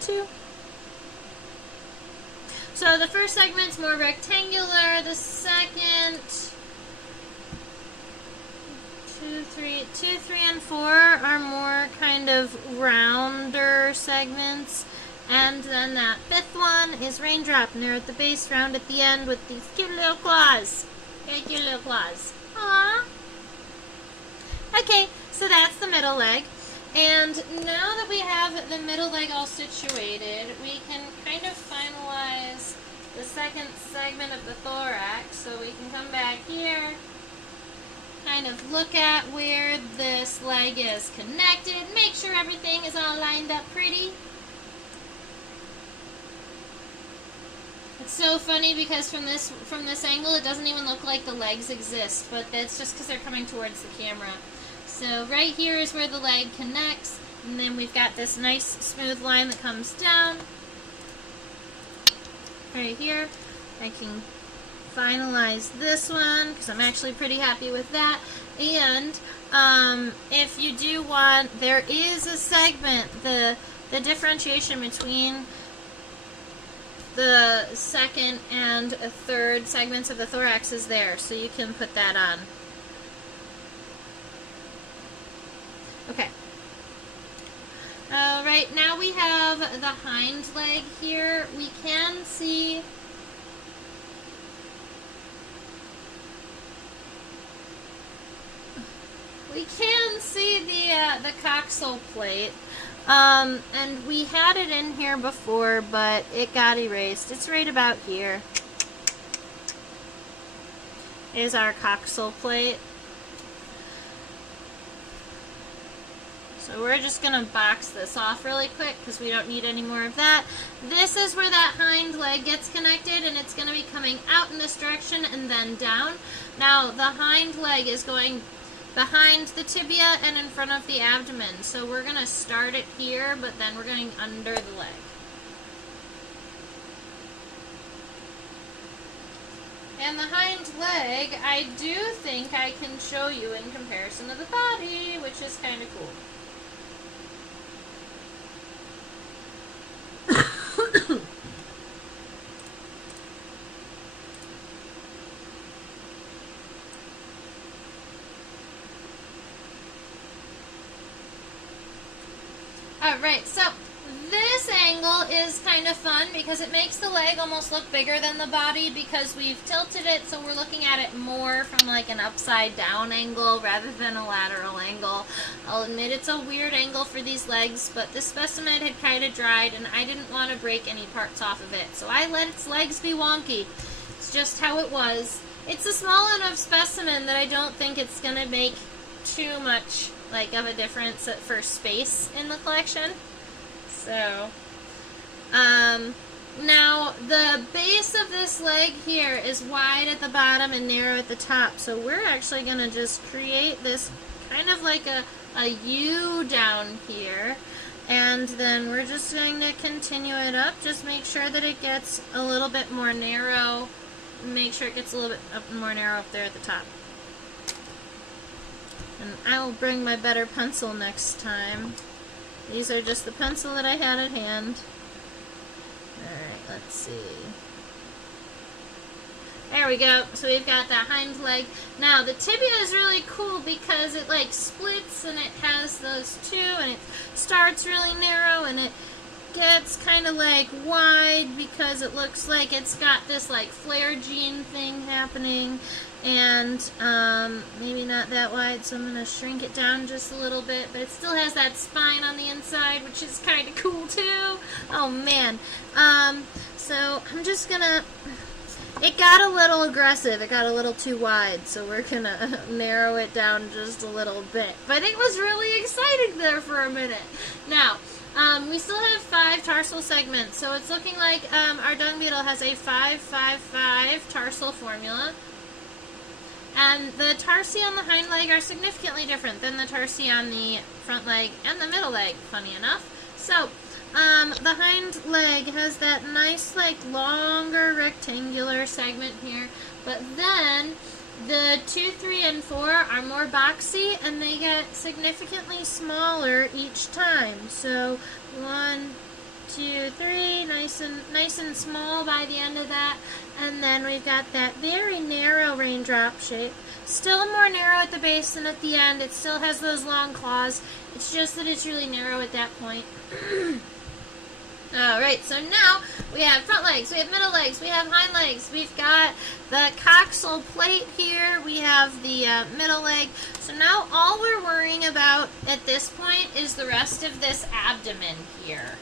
2. So the first segment's more rectangular, the second 2, 3, and 4 are more kind of rounder segments. And then that 5th one is raindrop, and they're at the base, round at the end with these cute little claws. Very cute little claws. Aww. Okay, so that's the middle leg. And now that we have the middle leg all situated, we can kind of finalize the second segment of the thorax. So we can come back here, kind of look at where this leg is connected, make sure everything is all lined up pretty. It's so funny because from this angle it doesn't even look like the legs exist, but that's just because they're coming towards the camera. So right here is where the leg connects, and then we've got this nice smooth line that comes down. Right here, I can finalize this one because I'm actually pretty happy with that. And if you do want, there is a segment, the differentiation between the second and third segments of the thorax is there, so you can put that on. Okay. Right now we have the hind leg here. We can see the coxal plate. And we had it in here before, but it got erased. It's right about here. Is our coxal plate. So we're just going to box this off really quick because we don't need any more of that. This is where that hind leg gets connected, and it's going to be coming out in this direction and then down. Now the hind leg is going behind the tibia and in front of the abdomen. So we're going to start it here, but then we're going under the leg. And the hind leg, I do think I can show you in comparison to the body, which is kind of cool. Alright, so this angle is kind of fun because it makes the leg almost look bigger than the body because we've tilted it, so we're looking at it more from like an upside down angle rather than a lateral angle. I'll admit it's a weird angle for these legs, but this specimen had kind of dried and I didn't want to break any parts off of it, so I let its legs be wonky. It's just how it was. It's a small enough specimen that I don't think it's going to make too much like of a difference for space in the collection. So, now the base of this leg here is wide at the bottom and narrow at the top. So we're actually going to just create this kind of like a U down here. And then we're just going to continue it up. Just make sure that it gets a little bit more narrow. Make sure it gets a little bit more narrow up there at the top. And I will bring my better pencil next time. These are just the pencil that I had at hand. Alright, let's see. There we go. So we've got that hind leg. Now the tibia is really cool because it like splits and it has those two and it starts really narrow and it gets kind of like wide because it looks like it's got this like flare gene thing happening. And maybe not that wide, so I'm going to shrink it down just a little bit, but it still has that spine on the inside, which is kind of cool too. Oh man. So I'm just going to, it got a little aggressive, it got a little too wide, so we're going to narrow it down just a little bit. But it was really exciting there for a minute. Now, we still have 5 tarsal segments, so it's looking like our dung beetle has a 5-5-5 tarsal formula. And the tarsi on the hind leg are significantly different than the tarsi on the front leg and the middle leg, funny enough. So, the hind leg has that nice, like, longer rectangular segment here, but then the 2, 3, and 4 are more boxy, and they get significantly smaller each time. So, 1, 2, 3, nice and small by the end of that. And then we've got that very narrow raindrop shape. Still more narrow at the base than at the end. It still has those long claws. It's just that it's really narrow at that point. Alright, so now we have front legs, we have middle legs, we have hind legs. We've got the coxal plate here. We have the middle leg. So now all we're worrying about at this point is the rest of this abdomen here.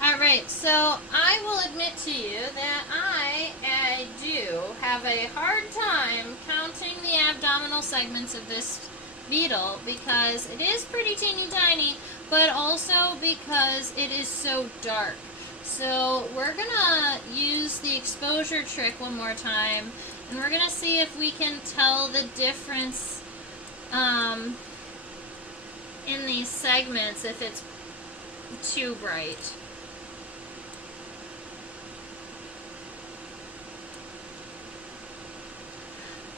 Alright, so I will admit to you that I do have a hard time counting the abdominal segments of this beetle because it is pretty teeny tiny, but also because it is so dark. So we're going to use the exposure trick one more time, and we're going to see if we can tell the difference in these segments if it's too bright.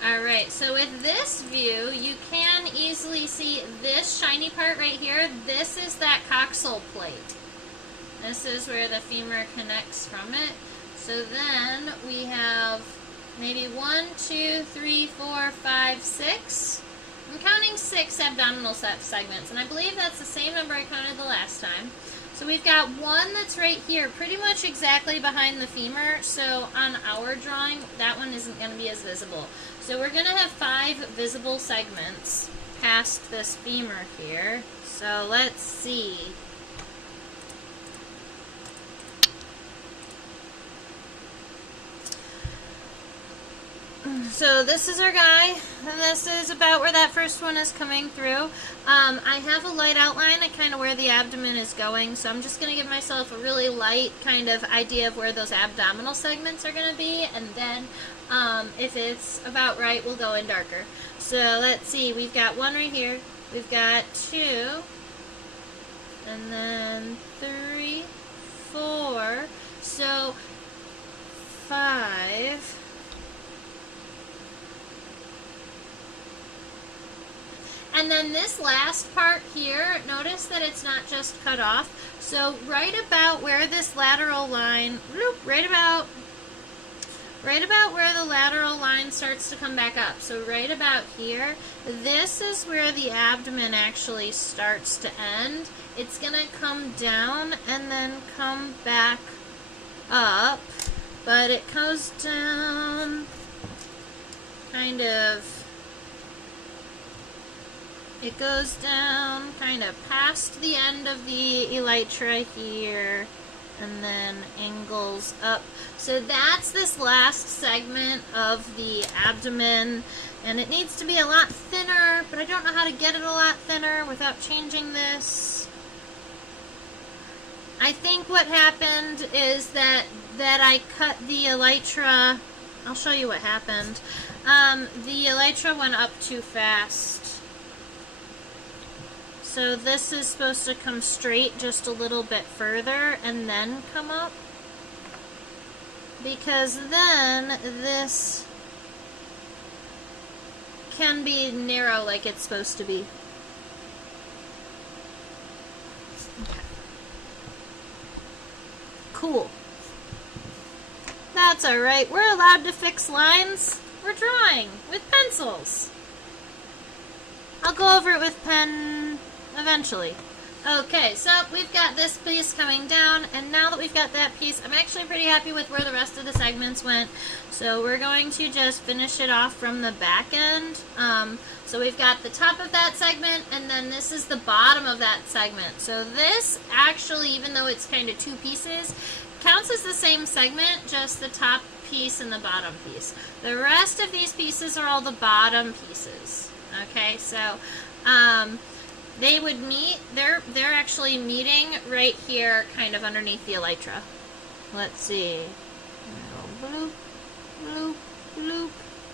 Alright, so with this view, you can easily see this shiny part right here. This is that coxal plate. This is where the femur connects from it. So then we have maybe 1, 2, 3, 4, 5, 6. I'm counting 6 abdominal segments, and I believe that's the same number I counted the last time. So we've got one that's right here, pretty much exactly behind the femur, so on our drawing, that one isn't going to be as visible. So we're going to have 5 visible segments past this femur here. So let's see. So this is our guy, and this is about where that first one is coming through. I have a light outline of kind of where the abdomen is going, so I'm just going to give myself a really light kind of idea of where those abdominal segments are going to be, and then if it's about right, we'll go in darker. So let's see, we've got 1 right here, we've got 2, and then 3, 4, so 5. And then this last part here, notice that it's not just cut off. So right about where this lateral line, right about where the lateral line starts to come back up. So right about here, this is where the abdomen actually starts to end. It's going to come down and then come back up, but it goes down kind of... It goes down kind of past the end of the elytra here and then angles up. So that's this last segment of the abdomen, and it needs to be a lot thinner, but I don't know how to get it a lot thinner without changing this. I think what happened is that I cut the elytra. I'll show you what happened. The elytra went up too fast. So this is supposed to come straight just a little bit further and then come up. Because then this can be narrow like it's supposed to be. Okay. Cool. That's alright. We're allowed to fix lines. We're drawing with pencils. I'll go over it with pen eventually. Okay, so we've got this piece coming down, and now that we've got that piece, I'm actually pretty happy with where the rest of the segments went. So we're going to just finish it off from the back end. So we've got the top of that segment, and then this is the bottom of that segment. So this actually, even though it's kind of 2 pieces, counts as the same segment, just the top piece and the bottom piece. The rest of these pieces are all the bottom pieces. Okay, so they would meet, they're actually meeting right here, kind of underneath the elytra. Let's see. Bloop, bloop, bloop,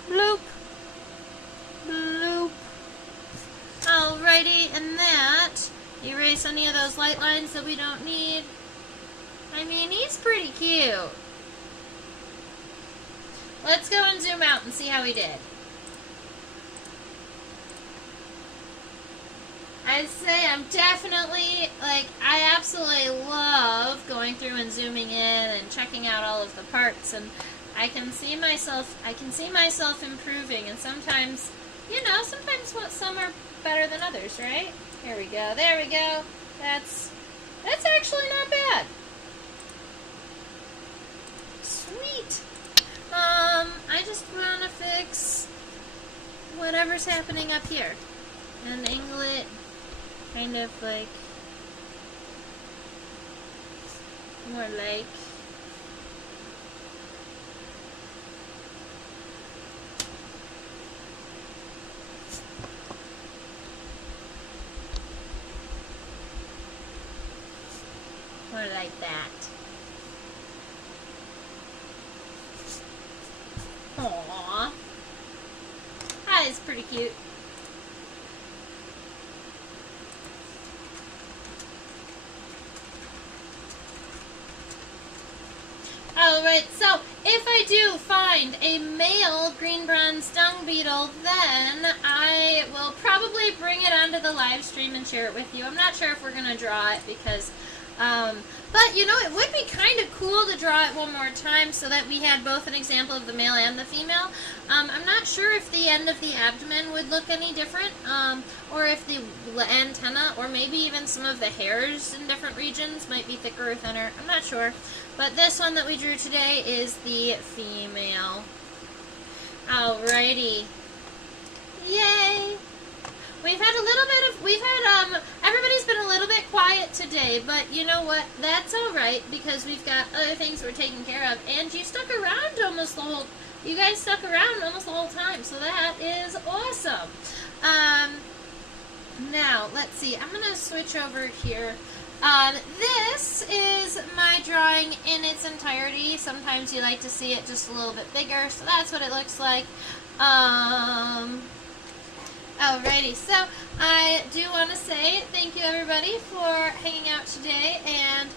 bloop, bloop. Alrighty, and that, erase any of those light lines that we don't need. I mean, he's pretty cute. Let's go and zoom out and see how he did. I'd say I'm definitely, like, I absolutely love going through and zooming in and checking out all of the parts, and I can see myself improving, and sometimes, you know, sometimes some are better than others, right? Here we go, there we go. That's actually not bad. Sweet. I just want to fix whatever's happening up here and angle it kind of like more like that. Aww. That is pretty cute. Alright, so if I do find a male green bronze dung beetle, then I will probably bring it onto the live stream and share it with you. I'm not sure if we're going to draw it because, but you know, it would be kind of cool to draw it one more time so that we had both an example of the male and the female. I'm not sure if the end of the abdomen would look any different, or if the antenna, or maybe even some of the hairs in different regions might be thicker or thinner. I'm not sure. But this one that we drew today is the female. Alrighty. Yay! Everybody's been a little bit quiet today, but you know what? That's alright, because we've got other things we're taking care of, and you stuck around you guys stuck around almost the whole time, so that is awesome. Now, let's see, I'm going to switch over here. This is my drawing in its entirety. Sometimes you like to see it just a little bit bigger, so that's what it looks like. Alrighty, so I do want to say thank you everybody for hanging out today and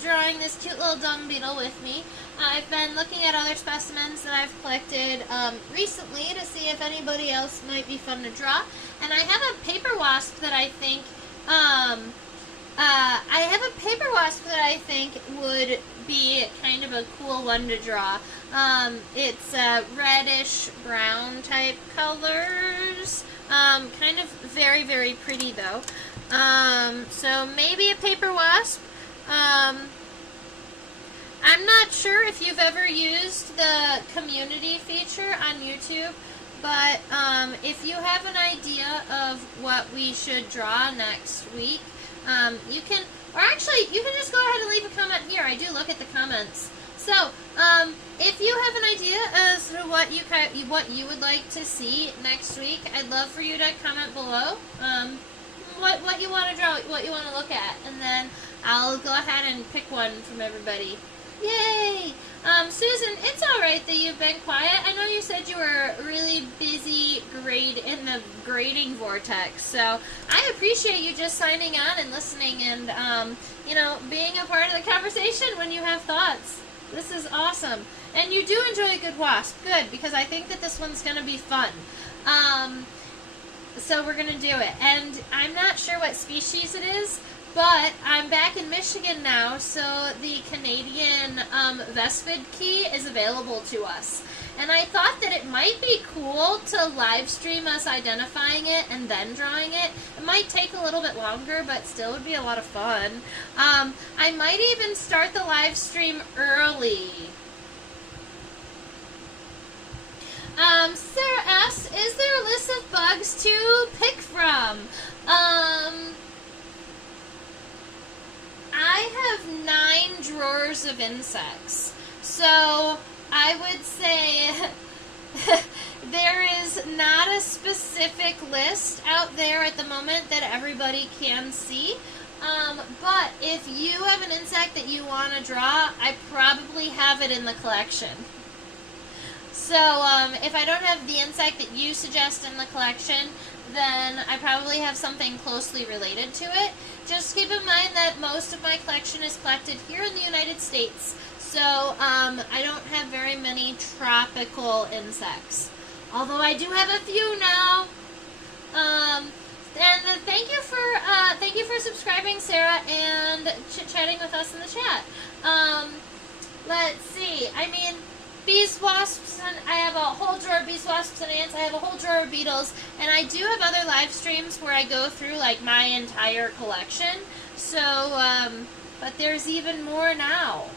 drawing this cute little dung beetle with me. I've been looking at other specimens that I've collected recently to see if anybody else might be fun to draw. And I have a paper wasp that I think would be kind of a cool one to draw. It's reddish brown type colors. Kind of very, very pretty though. So maybe a paper wasp. I'm not sure if you've ever used the community feature on YouTube, but if you have an idea of what we should draw next week, you can just go ahead and leave a comment here. I do look at the comments. So, if you have an idea as to what you would like to see next week, I'd love for you to comment below what you want to draw, what you want to look at, and then I'll go ahead and pick one from everybody. Yay! Susan, it's alright that you've been quiet. I know you said you were really busy in the grading vortex, so I appreciate you just signing on and listening and, you know, being a part of the conversation when you have thoughts. This is awesome. And you do enjoy a good wasp. Good, because I think that this one's going to be fun. So we're going to do it. And I'm not sure what species it is, but I'm back in Michigan now, so the Canadian Vespid key is available to us. And I thought that it might be cool to live stream us identifying it and then drawing it. It might take a little bit longer, but still would be a lot of fun. I might even start the live stream early. Sarah asks, is there a list of bugs to pick from? I have 9 drawers of insects, so I would say there is not a specific list out there at the moment that everybody can see, but if you have an insect that you want to draw, I probably have it in the collection. So if I don't have the insect that you suggest in the collection, then I probably have something closely related to it. Just keep in mind that most of my collection is collected here in the United States, so I don't have very many tropical insects. Although I do have a few now. And thank you for subscribing, Sarah, and chit-chatting with us in the chat. Let's see. I mean, bees, wasps, and I have a whole drawer of bees, wasps, and ants. I have a whole drawer of beetles, and I do have other live streams where I go through like my entire collection. So, but there's even more now.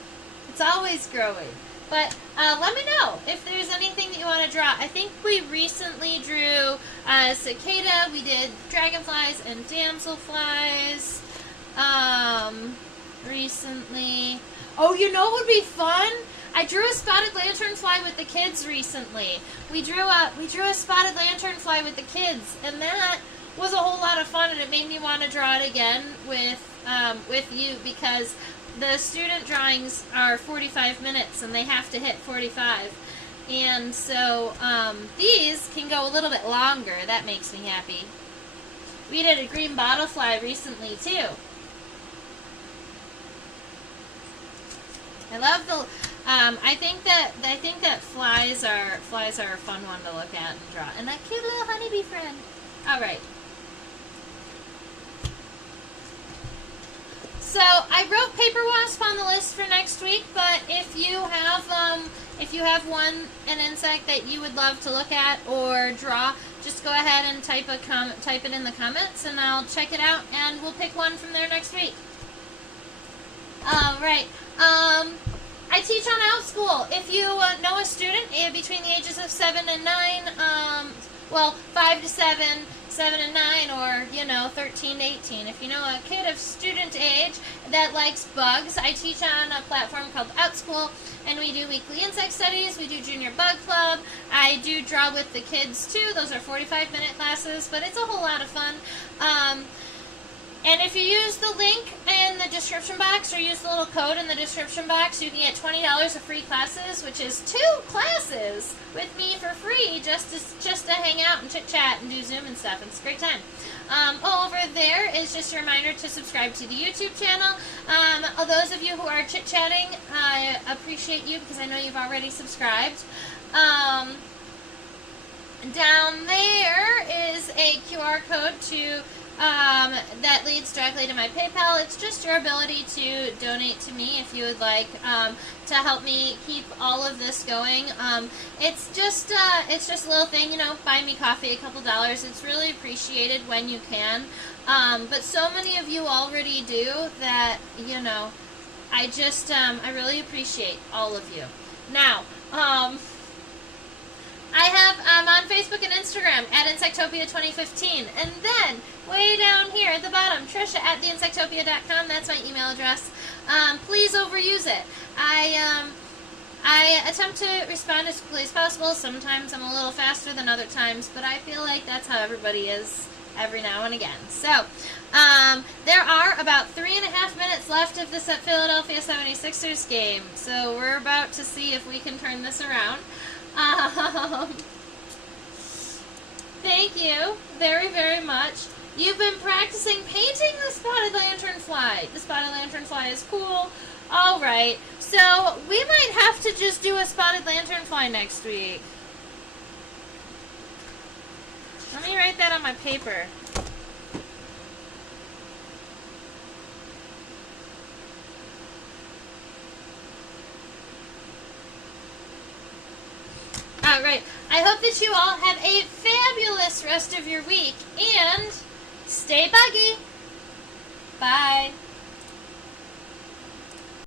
It's always growing. But let me know if there's anything that you want to draw. I think we recently drew cicada. We did dragonflies and damselflies recently. Oh, you know what would be fun? I drew a spotted lanternfly with the kids recently. We drew a spotted lanternfly with the kids, and that was a whole lot of fun, and it made me want to draw it again with you, because the student drawings are 45 minutes, and they have to hit 45. And so these can go a little bit longer. That makes me happy. We did a green bottlefly recently, too. I love the I think that flies are a fun one to look at and draw. And that cute little honeybee friend. All right. So I wrote paper wasp on the list for next week, but if you have an insect that you would love to look at or draw, just go ahead and type it in the comments, and I'll check it out, and we'll pick one from there next week. All right. I teach on Outschool. If you know a student between the ages of 7 and 9, 5 to 7, 7 and 9, or 13 to 18. If you know a kid of student age that likes bugs, I teach on a platform called Outschool, and we do weekly insect studies. We do junior bug club. I do draw with the kids too. Those are 45-minute classes, but it's a whole lot of fun. And if you use the link in the description box, or use the little code in the description box, you can get $20 of free classes, which is 2 classes with me for free, just to hang out and chit chat and do Zoom and stuff. It's a great time. Over there is just a reminder to subscribe to the YouTube channel. Those of you who are chit chatting, I appreciate you because I know you've already subscribed. Down there is a QR code to that leads directly to my PayPal. It's just your ability to donate to me if you would like to help me keep all of this going. It's just a little thing, buy me coffee, a couple dollars. It's really appreciated when you can. But so many of you already do that, I really appreciate all of you. Now, I'm on Facebook and Instagram at Insectopia2015, and then way down here at the bottom, Trisha at theinsectopia.com. That's my email address. Please overuse it. I attempt to respond as quickly as possible. Sometimes I'm a little faster than other times, but I feel like that's how everybody is every now and again. So, there are about 3.5 minutes left of this Philadelphia 76ers game, so we're about to see if we can turn this around. Thank you very, very much. You've been practicing painting the spotted lanternfly. The spotted lanternfly is cool. All right, so we might have to just do a spotted lanternfly next week. Let me write that on my paper. All right. I hope that you all have a fabulous rest of your week, and stay buggy. Bye.